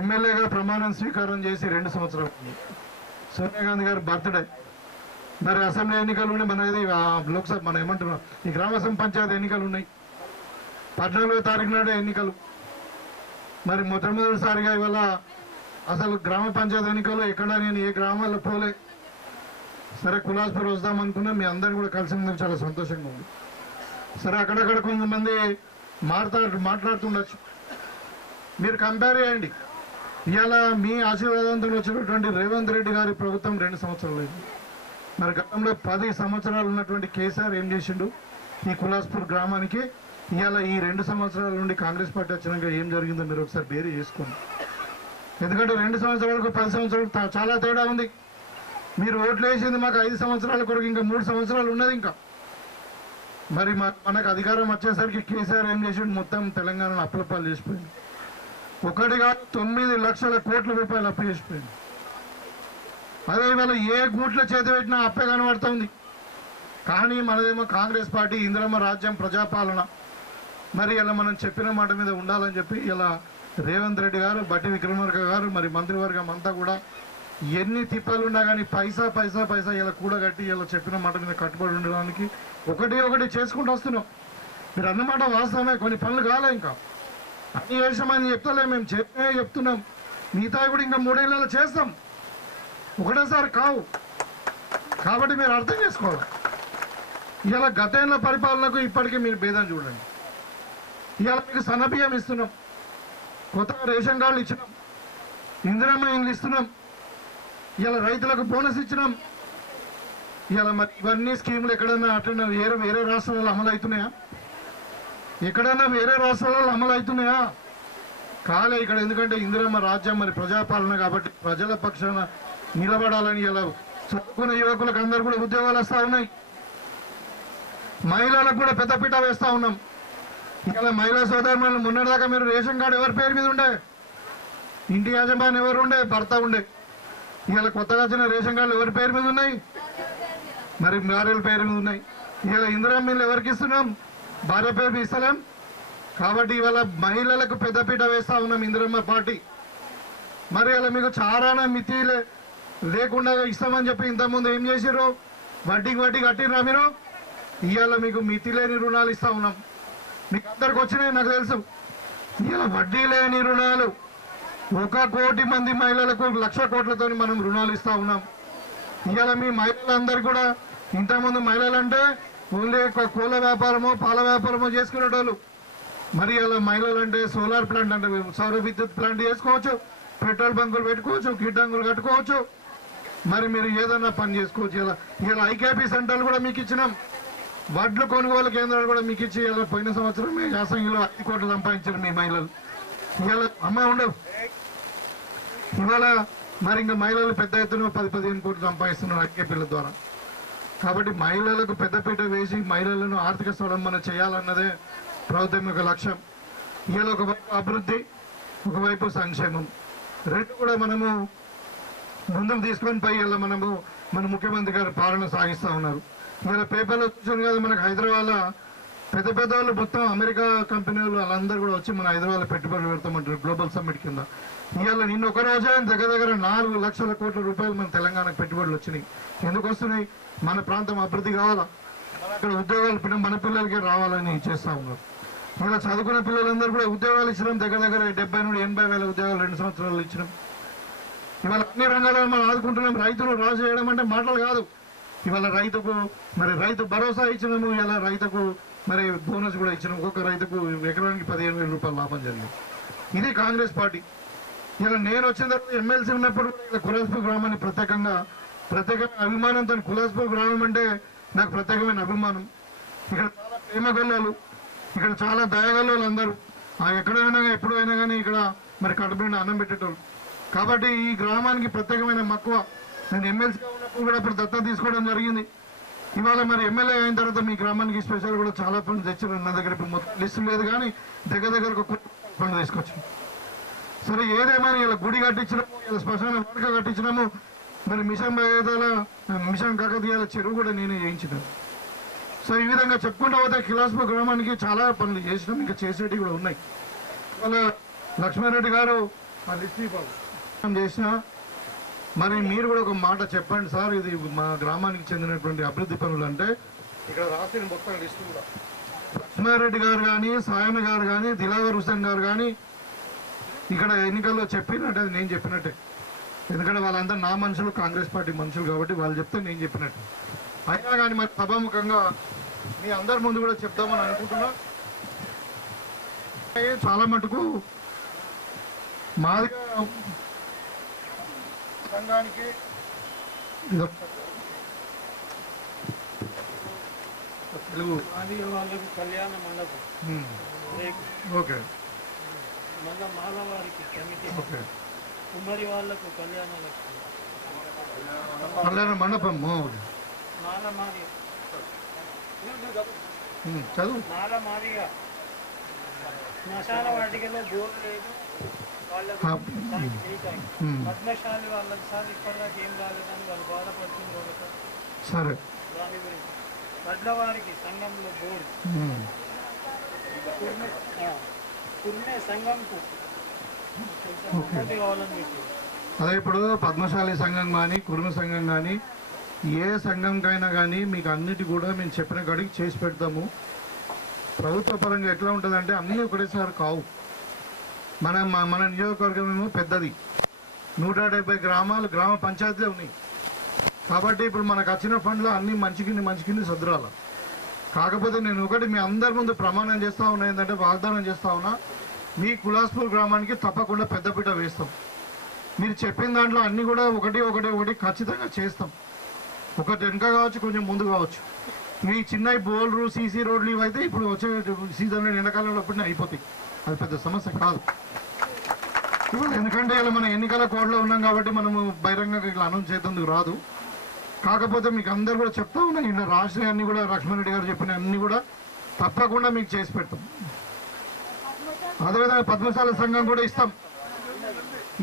ఎమ్మెల్యేగా ప్రమాణం స్వీకారం చేసి 2 సంవత్సరాలు. సోనియా గాంధీ గారి బర్త్డే, మరి అసెంబ్లీ ఎన్నికలు ఉన్నాయి, మన ఇది లోక్సభ మనం ఏమంటున్నాం ఈ గ్రామ పంచాయతీ ఎన్నికలు ఉన్నాయి. 14వ తారీఖు నాడే ఎన్నికలు. మరి మొట్టమొదటిసారిగా ఇవాళ అసలు గ్రామ పంచాయతీ ఎన్నికలు ఎక్కడ నేను ఏ గ్రామాల్లో పోలే. సరే కులాస్పూర్ వద్దాం అనుకున్నా, మీ అందరిని కూడా కలిసినందుకు చాలా సంతోషంగా ఉంది. సరే అక్కడక్కడ కొంతమంది మాట్లాడుతుండొచ్చు, మీరు కంపేర్ చేయండి. ఇవాళ మీ ఆశీర్వాదంతో వచ్చినటువంటి రేవంత్ రెడ్డి గారి ప్రభుత్వం 2 సంవత్సరాలు అయింది. మరి గతంలో 10 సంవత్సరాలు ఉన్నటువంటి కేసీఆర్ ఏం చేసిండు ఈ కులాస్పూర్ గ్రామానికి? ఇవాళ ఈ 2 సంవత్సరాల నుండి కాంగ్రెస్ పార్టీ వచ్చినాక ఏం జరిగిందో మీరు ఒకసారి బేరీ చేసుకోండి. ఎందుకంటే 2 సంవత్సరాలకు 10 సంవత్సరాలు చాలా తేడా ఉంది. మీరు ఓట్లు వేసింది మాకు 5 సంవత్సరాల కొరకు, ఇంకా 3 సంవత్సరాలు ఉన్నది ఇంకా. మరి మనకు అధికారం వచ్చేసరికి కేసీఆర్ ఏం చేసిండు, మొత్తం తెలంగాణలో అప్పులపాలు చేసిపోయింది. 1 కాదు 9 లక్షల కోట్ల రూపాయలు అప్పు చేసిపోయింది. అదే ఇవాళ ఏ గూట్ల చేతి పెట్టినా అప్పే కనబడుతుంది. కానీ మనదేమో కాంగ్రెస్ పార్టీ ఇందిరమ్మ రాజ్యం ప్రజాపాలన. మరి ఇలా మనం చెప్పిన మాట మీద ఉండాలని చెప్పి ఇలా రేవంత్ రెడ్డి గారు, బట్టి విక్రమార్క గారు, మరి మంత్రివర్గం అంతా కూడా ఎన్ని తిప్పలు ఉన్నా కానీ పైసా పైసా పైసా ఇలా కూడగట్టి ఇలా చెప్పిన మాట మీద కట్టుబడి ఉండడానికి ఒకటి చేసుకుంటూ వస్తున్నాం. మీరు అన్నమాట వాస్తవమే, కొన్ని పనులు కాలే, ఇంకా అన్ని చేసామని చెప్తలే, మేము చెప్తున్నాం. మిగతా కూడా ఇంకా 3 ఏళ్ళలో చేస్తాం, ఒకటేసారి కావు. కాబట్టి మీరు అర్థం చేసుకోవాలి. ఇలా గతేళ్ళ పరిపాలనకు ఇప్పటికీ మీరు భేదం చూడండి. ఇవాళ మీకు సన్నబియ్యం ఇస్తున్నాం, కొత్తగా రేషన్ కార్డులు ఇచ్చినాం, ఇందిరమ్మ ఇండ్లు ఇస్తున్నాం, ఇలా రైతులకు బోనస్ ఇచ్చినాం. ఇలా మరి ఇవన్నీ స్కీములు ఎక్కడైనా అట్లా వేరే రాష్ట్రాలలో అమలు అవుతున్నాయా? ఎక్కడైనా వేరే రాష్ట్రాలలో అమలు అవుతున్నాయా? కాలే ఇక్కడ. ఎందుకంటే ఇందిరమ్మ రాజ్యం మరి ప్రజాపాలన కాబట్టి ప్రజల పక్షాన నిలబడాలని ఇలా చదువుకున్న యువకులకు అందరూ కూడా ఉద్యోగాలు వస్తూ ఉన్నాయి. మహిళలకు కూడా పెద్దపీట వేస్తూ ఉన్నాం. ఇలా మహిళా సోదరులు మొన్నటిదాకా మీరు రేషన్ కార్డు ఎవరి పేరు మీద ఉండే? ఇంటి యజమాని ఎవరు ఉండే? భర్త ఉండే. ఇలా కొత్తగా వచ్చిన రేషన్ కార్డులు ఎవరి పేరు మీద ఉన్నాయి? మరి భార్యల పేరు మీద ఉన్నాయి. ఇలా ఇందిరమ్మ ఇల్లు ఎవరికి ఇస్తున్నాం? భార్య పేరు ఇస్తలేం. కాబట్టి ఇవాళ మహిళలకు పెద్దపీట వేస్తా ఉన్నాం ఇందిరమ్మ పార్టీ. మరి ఇలా మీకు చారాన మితి లేకుండా ఇస్తామని చెప్పి ఇంతకుముందు ఏం చేసారు? వడ్డీ కట్టినరా మీరు? ఇవాళ మీకు మితి లేని రుణాలు ఇస్తా ఉన్నాం. మీకు అందరికి వచ్చినాయి నాకు తెలుసు. ఇవాళ వడ్డీ లేని రుణాలు 1 కోటి మంది మహిళలకు 1,00,000 కోట్లతో మనం రుణాలు ఇస్తా ఉన్నాం. ఇవాళ మీ మహిళలందరూ కూడా, ఇంతకుముందు మహిళలు అంటే ఓన్లీ కోళ్ళ వ్యాపారమో పాల వ్యాపారమో చేసుకునేటోళ్ళు. మరి ఇలా మహిళలు అంటే సోలార్ ప్లాంట్ అంటే సౌర విద్యుత్ ప్లాంట్ చేసుకోవచ్చు, పెట్రోల్ బంకులు పెట్టుకోవచ్చు, గిడ్డంగులు కట్టుకోవచ్చు, మరి మీరు ఏదైనా పని చేసుకోవచ్చు. ఇలా ఐకేపీ సెంటర్లు కూడా మీకు ఇచ్చినాం. వడ్లు కొనుగోలు కేంద్రాలు కూడా మీకు ఇచ్చి ఇలా పోయిన సంవత్సరం యాసంగిలో 5 కోట్లు సంపాదించారు మీ మహిళలు. ఇవాళ అమ్మ ఉండవు. ఇవాళ మరి ఇంకా మహిళలు పెద్ద ఎత్తున 10-15 కోట్లు సంపాదిస్తున్నారు ఐకేపీల ద్వారా. కాబట్టి మహిళలకు పెద్దపీట వేసి మహిళలను ఆర్థిక స్వలంబన చేయాలన్నదే ప్రభుత్వం యొక్క లక్ష్యం. ఇవాళ ఒకవైపు అభివృద్ధి, ఒకవైపు సంక్షేమం, 2 కూడా మనము ముందుకు తీసుకొని పోయి ఇలా మన ముఖ్యమంత్రి గారు పాలన సాగిస్తూ ఉన్నారు. ఇలా పేపర్లో చూసాను కదా, మనకు హైదరాబాద్లో పెద్ద వాళ్ళు మొత్తం అమెరికా కంపెనీలు వాళ్ళందరూ కూడా వచ్చి మన హైదరాబాద్లో పెట్టుబడులు పెడతామంటారు గ్లోబల్ సమ్మిట్ కింద. ఇవాళ నిన్న ఒక రోజే దగ్గర 4 లక్షల కోట్ల రూపాయలు మన తెలంగాణకు పెట్టుబడులు వచ్చినాయి. ఎందుకు వస్తున్నాయి? మన ప్రాంతం అభివృద్ధి కావాలా, అక్కడ ఉద్యోగాలు మన పిల్లలకి రావాలని చేస్తూ ఉన్నారు. ఇలా చదువుకున్న పిల్లలందరూ కూడా ఉద్యోగాలు ఇచ్చినాం. దగ్గర 70 నుండి 80 వేల ఉద్యోగాలు 2 సంవత్సరాలు ఇచ్చినాం. ఇవాళ అన్ని రంగాల్లో మనం ఆదుకుంటున్నాం. రైతులు రాజు చేయడం అంటే మాటలు కాదు. ఇవాళ రైతుకు మరి రైతు భరోసా ఇచ్చినాము. ఇలా రైతుకు మరి బోనస్ కూడా ఇచ్చినాం. ఒక్కొక్క రైతుకు ఎకరానికి 15,000 రూపాయలు లాభం జరిగింది. ఇది కాంగ్రెస్ పార్టీ. ఇలా నేను వచ్చిన తర్వాత ఎమ్మెల్సీ ఉన్నప్పుడు కులాస్పూర్ గ్రామాన్ని ప్రత్యేకంగా అభిమానంతో, కులాస్పూర్ గ్రామం అంటే నాకు ప్రత్యేకమైన అభిమానం. ఇక్కడ చాలా ప్రేమ గల్లాలు, ఇక్కడ చాలా దయగల్లాలు అందరూ. ఎక్కడైనా ఎప్పుడైనా కానీ ఇక్కడ మరి కడుపు నిండా అన్నం పెట్టేటోళ్ళు. కాబట్టి ఈ గ్రామానికి ప్రత్యేకమైన మక్కువ. నేను ఎమ్మెల్సీగా ఉన్నప్పుడు కూడా ఇప్పుడు దత్తత తీసుకోవడం జరిగింది. ఇవాళ మరి ఎమ్మెల్యే అయిన తర్వాత మీ గ్రామానికి స్పెషల్ కూడా చాలా పనులు తెచ్చారు. నా దగ్గర ఇప్పుడు మొత్తం లిస్టు లేదు కానీ దగ్గర ఒక పనులు తీసుకొచ్చాం. సరే ఏదేమైనా ఇలా గుడి కట్టించినాము, ఇలా శ్మశాన వాడక కట్టించినాము, మరి మిషన్ కాకతీయాల చెరువు కూడా నేనే చేయించినాను. సో ఈ విధంగా చెప్పుకుంటూ పోతే కిలాస్పూర్ గ్రామానికి చాలా పనులు చేసినాం, ఇంకా చేసేటివి కూడా ఉన్నాయి. ఇవాళ లక్ష్మారెడ్డి గారు ఆ లిస్ట్ చేసిన మరి మీరు కూడా ఒక మాట చెప్పండి సార్, ఇది మా గ్రామానికి చెందినటువంటి అభివృద్ధి పనులు అంటే ఇక్కడ రాసిన మొత్తం లిస్టు కూడా లక్ష్మారెడ్డి గారు కానీ, సాయన్న గారు కానీ, దిలావర్ హుసేన్ గారు కానీ ఇక్కడ ఎన్నికల్లో చెప్పినట్టు అది నేను చెప్పినట్టే. ఎందుకంటే వాళ్ళందరూ నా మనుషులు, కాంగ్రెస్ పార్టీ మనుషులు కాబట్టి వాళ్ళు చెప్తే నేను చెప్పినట్టు. అయినా కానీ మరి సభాముఖంగా మీ అందరి ముందు కూడా చెప్తామని అనుకుంటున్నా. చాలా మటుకు మాదిగా సంఘానికి తెలుగు వాళ్ళకు కళ్యాణ మండపం, ఓకే మళ్ళా మాలవారికి కమిటీ, కుమ్మరి వాళ్ళకు కళ్యాణ లక్ష్మి, కళ్యాణ మండపం మాల మాది చదువు మాల మాదిగా శ్మశాన వాటికలో బోర్డు లేదు వాళ్ళకు. పద్మశాలి వాళ్ళకి సార్ ఇప్పటిదాకా ఏం రాలేదని వాళ్ళు బాధపడుతుంది ఒకసారి. సరే దాని గురించి వడ్ల వారికి సంఘంలో బోర్డు, కుర్మే సంఘంకు కావాలని మీకు. అదే ఇప్పుడు పద్మశాలి సంఘం కానీ, కుర్మ సంఘం కానీ, ఏ సంఘంకైనా కానీ మీకు అన్నిటి కూడా మేము చెప్పిన కాడికి చేసి పెడతాము. ప్రభుత్వ పరంగా ఎట్లా ఉంటుందంటే అన్నీ ఒకటేసారి కావు. మన నియోజకవర్గం ఏమో పెద్దది, 170 గ్రామాలు, గ్రామ పంచాయతీలే ఉన్నాయి. కాబట్టి ఇప్పుడు మనకు వచ్చిన ఫండ్లో అన్ని మంచికింది సదురాల. కాకపోతే నేను ఒకటి మీ అందరి ముందు ప్రమాణం చేస్తా ఉన్నా, ఏంటంటే వాగ్దానం చేస్తా ఉన్నా, మీ కులాస్పూర్ గ్రామానికి తప్పకుండా పెద్దపీట వేస్తాం. మీరు చెప్పిన దాంట్లో అన్ని కూడా ఒకటి ఖచ్చితంగా చేస్తాం. ఒకటి వెనుక కావచ్చు, కొంచెం ముందు కావచ్చు. మీ చిన్న బోర్లు, సీసీ రోడ్లు ఇవైతే ఇప్పుడు వచ్చే సీజన్లో ఎండాకాలంలో అప్పుడే అయిపోతాయి, అది పెద్ద సమస్య కాదు. ఇప్పుడు ఎందుకంటే ఇలా మన ఎన్నికల కోడ్లో ఉన్నాం కాబట్టి మనము బహిరంగంగా ఇట్లా అనౌన్స్ చేసేందుకు రాదు. కాకపోతే మీకు అందరు కూడా చెప్తా ఉన్నాం, ఇలా రాష్ట్రీయ అన్ని కూడా లక్ష్మారెడ్డి గారు చెప్పిన అన్ని కూడా తప్పకుండా మీకు చేసి పెడతాం. అదేవిధంగా పద్మశాల సంఘం కూడా ఇస్తాం.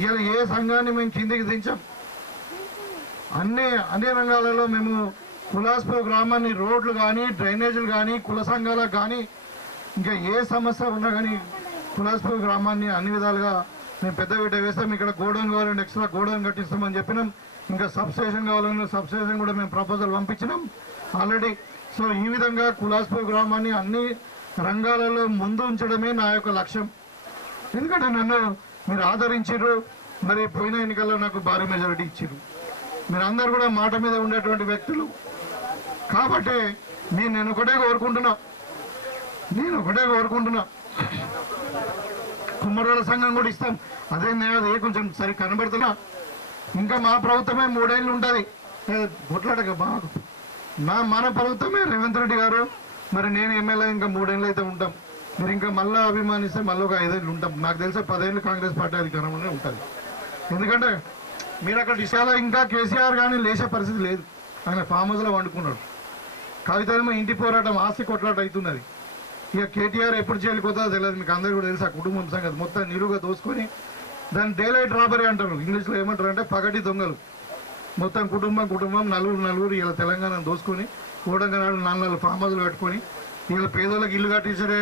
ఇలా ఏ సంఘాన్ని మేము కిందికి దించాం. అన్ని రంగాలలో మేము కులాస్పూర్ గ్రామాన్ని రోడ్లు కానీ, డ్రైనేజీలు కానీ, కుల సంఘాలకు కానీ, ఇంకా ఏ సమస్య ఉన్నా కానీ కులాస్పూర్ గ్రామాన్ని అన్ని విధాలుగా మేము పెద్ద వీట వేస్తాం. ఇక్కడ గోడౌన్ కావాలంటే ఎక్స్ట్రా గోడౌన్ కట్టిస్తామని చెప్పినాం. ఇంకా సబ్స్టేషన్ కావాలన్నా సబ్స్టేషన్ కూడా మేము ప్రపోజల్ పంపించినాం ఆల్రెడీ. సో ఈ విధంగా కులాస్పూర్ గ్రామాన్ని అన్ని రంగాలలో ముందు ఉంచడమే నా యొక్క లక్ష్యం. ఎందుకంటే నన్ను మీరు ఆదరించారు, మరి పోయిన ఎన్నికల్లో నాకు భారీ మెజారిటీ ఇచ్చారు. మీరు అందరు కూడా మాట మీద ఉండేటువంటి వ్యక్తులు కాబట్టి నేను ఒకటే కోరుకుంటున్నా, కుమ్మరోళ్ళ సంఘం కూడా ఇస్తాం. అదే కొంచెం సరి కనబడుతున్నా. ఇంకా మా ప్రభుత్వమే 3 ఏళ్ళు ఉంటుంది, కొట్లాడక బాగా మన ప్రభుత్వమే రేవంత్ రెడ్డి గారు, మరి నేను ఎమ్మెల్యే ఇంకా 3 ఏళ్ళు అయితే ఉంటాం. మీరు ఇంకా మళ్ళీ అభిమానిస్తే మళ్ళీ ఒక 5 ఏళ్ళు ఉంటాం. నాకు తెలిసి 10 ఏళ్ళు కాంగ్రెస్ పార్టీ అధికారంలోనే ఉంటుంది. ఎందుకంటే మీరు అక్కడ విషయాలు ఇంకా కేసీఆర్ కానీ లేచే పరిస్థితి లేదు. ఆయన ఫామ్ హౌస్లో వండుకున్నాడు. కవితేమో ఇంటి పోరాటం, ఆస్తి కొట్లాట అవుతున్నది. ఇక కేటీఆర్ ఎప్పుడు చేయలేకపోతుందో తెలియదు. మీకు అందరూ కూడా తెలుసు ఆ కుటుంబం సంగతి. మొత్తం నిలువుగా దోసుకొని దాన్ని డేలైట్ రాబరీ అంటారు, ఇంగ్లీష్లో ఏమంటారు అంటే పగటి దొంగలు. మొత్తం కుటుంబం నలుగురు ఇలా తెలంగాణ దోసుకొని ఓడంగా 4 ఫామ్ హౌస్లు కట్టుకొని ఇలా పేదోళ్ళకి ఇల్లు కట్టించే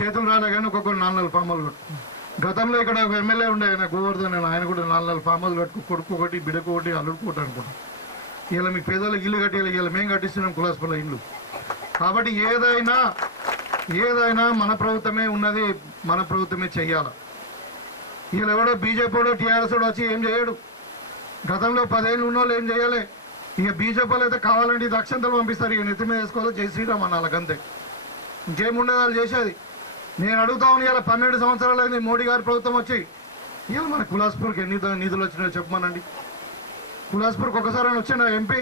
చేతులు రాలే కానీ ఒక్కొక్కరు 4 ఫామ్ హౌస్లు కట్టు. గతంలో ఇక్కడ ఒక ఎమ్మెల్యే ఉండే ఆయన గోవర్ధన్, ఆయన కూడా 4 ఫామ్ హౌస్లు కట్టుకు కొడుకు ఒకటి, బిడకు ఒకటి, అల్లుడుకు ఒకటి అనుకుంటాం. ఇలా మీకు పేదోళ్ళకి ఇల్లు కట్టాలి, ఇలా మేము కట్టిస్తున్నాం కులాస్పూర్లో ఇల్లు. కాబట్టి ఏదైనా మన ప్రభుత్వమే ఉన్నది, మన ప్రభుత్వమే చెయ్యాలి. వీళ్ళు ఎవడో బీజేపీ టీఆర్ఎస్ వచ్చి ఏం చేయడు. గతంలో 10 ఏళ్ళు ఉన్నోళ్ళు ఏం చేయాలి. ఇక బీజేపీ అయితే కావాలంటే ఇది అక్షంతలు పంపిస్తారు, ఇక నెత్తి మీద వేసుకోవాలి, జై శ్రీరామ్ అనాలి అంతే, ఇంకేముండదు వాళ్ళు చేసేది. నేను అడుగుతా ఉన్నా, ఇలా 12 సంవత్సరాలు అయింది మోడీ గారి ప్రభుత్వం వచ్చి. ఇవాళ మన కులాస్పూర్కి ఎన్ని నిధులు వచ్చినాయో చెప్పమనండి. కులాస్పూర్కి ఒకసారి వచ్చిన ఎంపీ,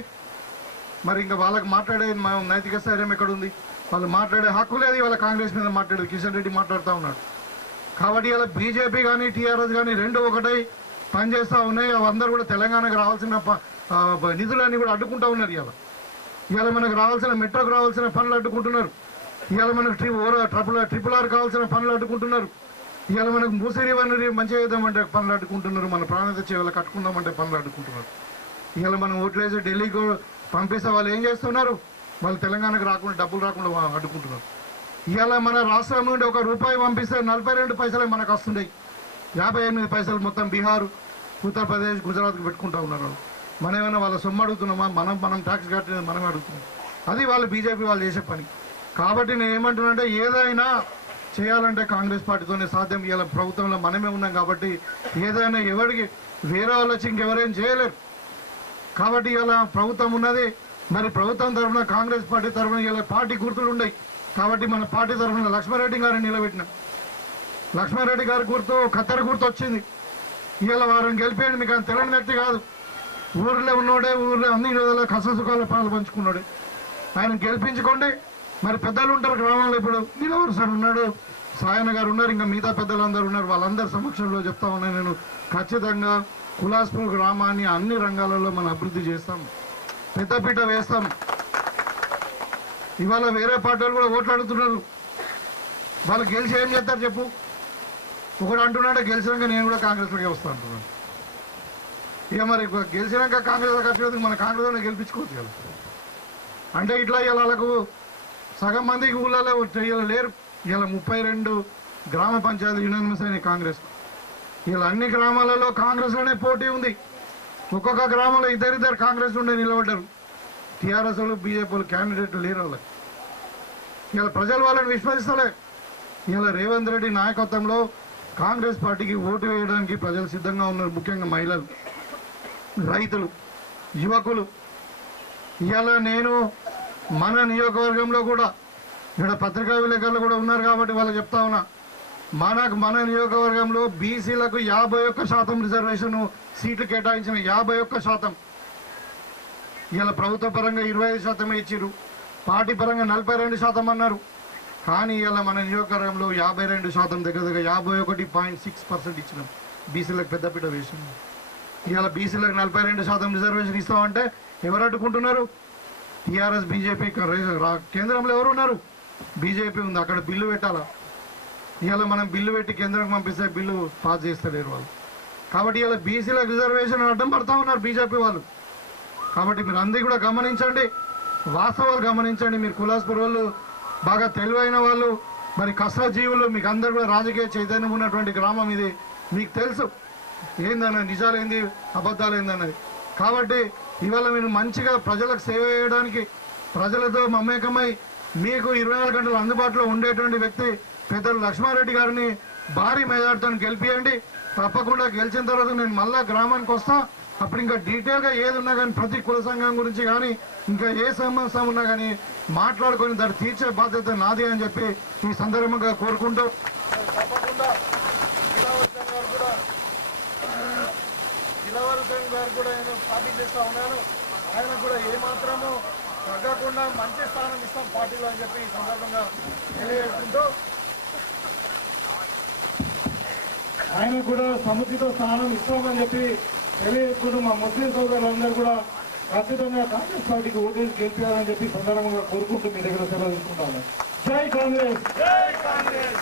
మరి ఇంకా వాళ్ళకి మాట్లాడే నైతిక స్థైర్యం ఎక్కడుంది? వాళ్ళు మాట్లాడే హక్కు లేదు. ఇవాళ కాంగ్రెస్ మీద మాట్లాడేది కిషన్ రెడ్డి మాట్లాడుతూ ఉన్నాడు. కాబట్టి ఇలా బీజేపీ కానీ టీఆర్ఎస్ కానీ 2 ఒకటై పనిచేస్తూ ఉన్నాయి. అందరూ కూడా తెలంగాణకు రావాల్సిన నిధులన్నీ కూడా అడ్డుకుంటూ ఉన్నారు. ఇలా ఇవాళ మనకు రావాల్సిన మెట్రోకు రావాల్సిన పనులు అడ్డుకుంటున్నారు. ఇవాళ మనకు ట్రిపుల్ ఆర్ కావాల్సిన పనులు అడ్డుకుంటున్నారు. ఇవాళ మనకు మూసిరి వనరి మంచిగా చేద్దామంటే పనులు అడ్డుకుంటున్నారు. మన ప్రాణత చేయాలి కట్టుకుందామంటే పనులు అడ్డుకుంటున్నారు. ఇవాళ మనం ఓట్లేసి ఢిల్లీకి పంపిస్తే వాళ్ళు ఏం చేస్తున్నారు? వాళ్ళు తెలంగాణకు రాకుండా డబ్బులు రాకుండా అడ్డుకుంటున్నారు. ఇవాళ మన రాష్ట్రం నుండి ₹1 పంపిస్తే 42 పైసలే మనకు వస్తున్నాయి. 58 పైసలు మొత్తం బీహార్, ఉత్తరప్రదేశ్, గుజరాత్కి పెట్టుకుంటా ఉన్నారు. మనం ఏమైనా వాళ్ళ సొమ్ము అడుగుతున్నామా? మనం ట్యాక్స్ కట్టలేదు, మనమే అడుగుతున్నాం. అది వాళ్ళు బీజేపీ వాళ్ళు చేసే పని. కాబట్టి నేను ఏమంటున్నానంటే ఏదైనా చేయాలంటే కాంగ్రెస్ పార్టీతోనే సాధ్యం. ఇలా ప్రభుత్వంలో మనమే ఉన్నాం కాబట్టి ఏదైనా ఎవరికి వేరే వాళ్ళు వచ్చి ఇంకెవరేం చేయలేరు. కాబట్టి ఇలా ప్రభుత్వం ఉన్నది. మరి ప్రభుత్వం తరఫున కాంగ్రెస్ పార్టీ తరఫున ఇలా పార్టీ గుర్తులు ఉన్నాయి. కాబట్టి మన పార్టీ తరఫున లక్ష్మారెడ్డి గారిని నిలబెట్టినాం. లక్ష్మారెడ్డి గారి గుర్తు ఖత్తర్ గుర్తు వచ్చింది. ఇలా వారిని గెలిపేయండి. మీకు ఆయన తెలియని వ్యక్తి కాదు. ఊర్లో ఉన్నోడే, ఊర్లో అన్ని రోజుల్లో కష్ట సుఖాల పాలు పంచుకున్నాడే. ఆయన గెలిపించుకోండి. మరి పెద్దలు ఉంటారు గ్రామంలో. ఇప్పుడు నీలవరు సార్ ఉన్నాడు, సాయన గారు ఉన్నారు, ఇంకా మిగతా పెద్దలందరూ ఉన్నారు. వాళ్ళందరి సమక్షంలో చెప్తా ఉన్నాను నేను. ఖచ్చితంగా కులాస్పూర్ గ్రామాన్ని అన్ని రంగాలలో మనం అభివృద్ధి చేస్తాం, పెద్దపీట వేస్తాం. ఇవాళ వేరే పార్టీలు కూడా ఓట్లు అడుగుతున్నారు. వాళ్ళు గెలిచి ఏం చేస్తారు చెప్పు? ఒకడు అంటున్నాడు గెలిచినాక నేను కూడా కాంగ్రెస్లోకి వస్తా అంటున్నాను. ఇక మరి గెలిచినాక కాంగ్రెస్ వచ్చేందుకు మన కాంగ్రెస్లో గెలిపించుకోవచ్చు కదా. అంటే ఇట్లా ఇలా వాళ్ళకు సగం మందికి ఊళ్ళలో ఇలా లేరు. ఇలా 32 గ్రామ పంచాయతీ యునానిమస్ అయిన కాంగ్రెస్. ఇలా అన్ని గ్రామాలలో కాంగ్రెస్లోనే పోటీ ఉంది. ఒక్కొక్క గ్రామంలో ఇద్దరిద్దరు కాంగ్రెస్ ఉండే నిలబడ్డారు. టీఆర్ఎస్ వాళ్ళు, బీజేపీ వాళ్ళు క్యాండిడేట్లు లేరు వాళ్ళకి. ఇలా ప్రజలు వాళ్ళని విశ్వసిస్తలే. ఇలా రేవంత్ రెడ్డి నాయకత్వంలో కాంగ్రెస్ పార్టీకి ఓటు వేయడానికి ప్రజలు సిద్ధంగా ఉన్నారు. ముఖ్యంగా మహిళలు, రైతులు, యువకులు. ఇవాళ నేను మన నియోజకవర్గంలో కూడా ఇక్కడ పత్రికా విలేకరులు కూడా ఉన్నారు కాబట్టి వాళ్ళు చెప్తా ఉన్నా. మన నియోజకవర్గంలో బీసీలకు 51% రిజర్వేషన్ సీట్లు కేటాయించిన 51%. ఇలా ప్రభుత్వ పరంగా 25% ఇచ్చిర్రు, పార్టీ పరంగా 42% అన్నారు. కానీ ఇలా మన నియోజకవర్గంలో 52% దగ్గర 51.6% ఇచ్చినాం. బీసీలకు పెద్దపీట వేసింది. ఇవాళ బీసీలకు 42% రిజర్వేషన్ ఇస్తామంటే ఎవరు అడ్డుకుంటున్నారు? TRS, BJP. కేంద్రంలో ఎవరు ఉన్నారు? బీజేపీ ఉంది. అక్కడ బిల్లు పెట్టాలా? ఇవాళ మనం బిల్లు పెట్టి కేంద్రానికి పంపిస్తే బిల్లు పాస్ చేస్తలేరు వాళ్ళు. కాబట్టి ఇలా బీసీలకు రిజర్వేషన్ అడ్డం పడతా ఉన్నారు బీజేపీ వాళ్ళు. కాబట్టి మీరు అందరూ కూడా గమనించండి, వాస్తవాలు గమనించండి. మీరు కులాస్పూర్ వాళ్ళు బాగా తెలివైన వాళ్ళు, మరి కష్టజీవులు, మీకు అందరు కూడా రాజకీయ చైతన్యం ఉన్నటువంటి గ్రామం ఇది. మీకు తెలుసు ఏందన్నది, నిజాలు ఏంది, అబద్ధాలు ఏందన్నది. కాబట్టి ఇవాళ మీరు మంచిగా ప్రజలకు సేవ చేయడానికి, ప్రజలతో మమేకమై మీకు 24 గంటలు అందుబాటులో ఉండేటువంటి వ్యక్తి పెద్దలు లక్ష్మారెడ్డి గారిని భారీ మెజార్టీతో గెలిపియండి. తప్పకుండా గెలిచిన తర్వాత నేను మళ్ళా గ్రామానికి వస్తా. అప్పుడు ఇంకా డీటెయిల్గా ఏది ఉన్నా కానీ ప్రతి కుల సంఘం గురించి కానీ ఇంకా ఏ సమస్య ఉన్నా కానీ మాట్లాడుకొని దాన్ని తీర్చే బాధ్యత నాది అని చెప్పి ఈ సందర్భంగా కోరుకుంటూ, తప్పకుండా దిలవరసింగ్ గారు కూడా నేను పార్టీ చేస్తూ ఉన్నాను. ఆయన కూడా ఏమాత్రము తగ్గకుండా మంచి స్థానం ఇస్తాం పార్టీలో అని చెప్పి ఈ సందర్భంగా తెలియజేసుకుంటూ, ఆయన కూడా సముచిత స్థానం ఇస్తామని చెప్పి తెలియజేసుకుంటూ మా ముస్లిం సోదరులందరూ కూడా ఖచ్చితంగా కాంగ్రెస్ పార్టీకి ఓటేసి గెలిపాలని చెప్పి సందర్భంగా కోరుకుంటూ మీ దగ్గర సెలవు తీసుకుంటాను. జై కాంగ్రెస్, జై కాంగ్రెస్.